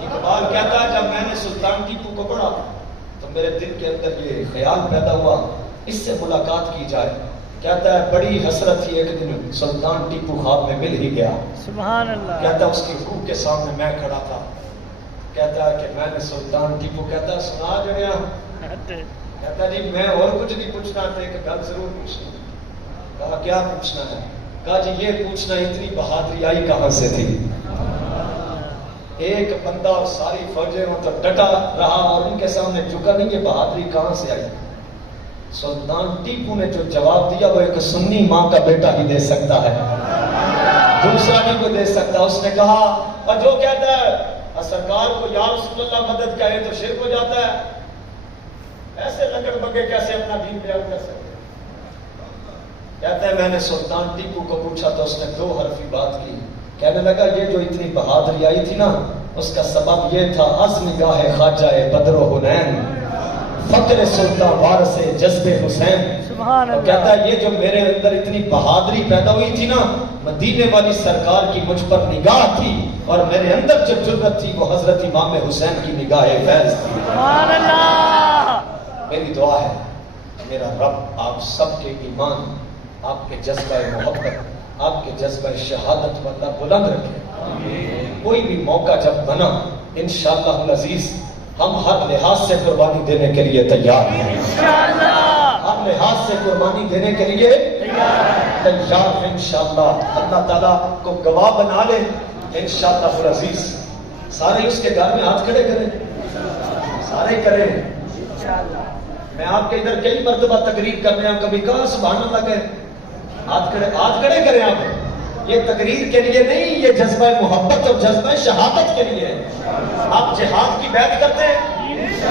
اقبال کہتا ہے جب میں نے سلطان ٹیپو کو پڑھا تو میرے دل کے اندر یہ خیال پیدا ہوا اس سے ملاقات کی جائے. کہتا ہے بڑی حسرت تھی، ایک دن سلطان ٹیپو خواب میں مل ہی گیا. سبحان اللہ. کہتا ہے اس کی روح کے سامنے میں کھڑا تھا. کہتا ہے کہ میں نے سلطان ٹیپو، کہتا ہے سنا جو گیا. کہتا ہے جی میں اور کچھ نہیں پوچھنا تھا، ایک گل ضرور پوچھنی. کہا کیا پوچھنا ہے؟ کہا جی یہ پوچھنا اتنی بہادری آئی کہاں سے تھی؟ ایک بندہ اور ساری فوجیں تو ڈٹا رہا اور ان کے سامنے جھکا نہیں، یہ بہادری کہاں سے آئی؟ سلطان ٹیپو نے جو جواب دیا وہ ایک سنی ماں کا بیٹا ہی دے سکتا ہے، دوسرا بھی کوئی دے سکتا. اس نے کہا اور جو کہتا ہے سرکار کو یا رسول اللہ مدد کہے تو شرک ہو جاتا ہے، ایسے لکڑ بگے کیسے اپنا دین بیان کر سکتے؟ کہتا ہے میں نے سلطان ٹیپو کو پوچھا تو اس نے 2 حرفی بات کی. کہنے لگا یہ جو اتنی بہادری آئی تھی نا، اس کا سبب یہ تھا عزم گاہ خواجہ بدر و حنین، فقر سلطان وارث جذب حسین۔ سبحان وہ اللہ۔ کہتا ہے یہ جو میرے اندر اتنی بہادری پیدا ہوئی تھی نا، مدینے والی سرکار کی مجھ پر نگاہ تھی، اور میرے اندر جو جرت تھی وہ حضرت امام حسین کی نگاہ فیض تھی۔ سبحان اللہ۔ میری دعا ہے میرا رب آپ سب کے ایمان، آپ کے جذبہ محبت، آپ کے جذبہ شہادت پر اللہ بلند رکھے۔ کوئی بھی موقع جب بنا انشاءاللہ العزیز ہم ہر لحاظ سے قربانی دینے کے لیے تیار ہیں، انشاءاللہ ہر لحاظ سے قربانی دینے کے لیے تیار ہیں انشاءاللہ۔ اللہ تعالیٰ کو گواہ بنا لے انشاءاللہ العزیز۔ سارے اس کے گھر میں ہاتھ کھڑے کریں، سارے کریں۔ میں آپ کے ادھر کئی مرتبہ تقریر کرنے ہوں، کبھی کہا سبحان اللہ کہے، ہاتھ کھڑے کریں آپ۔ یہ تقریر کے لیے نہیں، یہ جذبہ محبت اور جذبہ شہادت کے لیے ہے۔ آپ جہاد کی بیعت کرتے ہیں،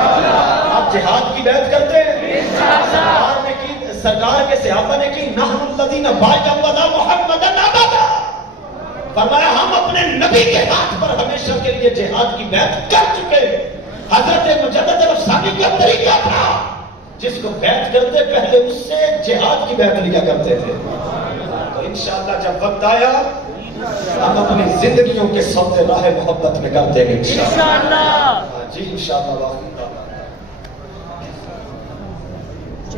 آپ جہاد کی بیعت کرتے ہیں۔ سرکار نے کی، سرکار کے صحابہ نے کی، نحن الذین بایعوا محمدا ابدا، فرمایا ہم اپنے نبی کے ہاتھ پر ہمیشہ کے لیے جہاد کی بیعت کر چکے۔ حضرت مجدد الثانی کا طریقہ تھا، جس کو بیعت کرتے پہلے اس سے جہاد کی بیعت لیا کرتے تھے۔ تو انشاءاللہ جب وقت آیا ہم اپنی زندگیوں کے سودے راہ محبت میں کرتے ہیں انشاءاللہ۔ جی انشاءاللہ۔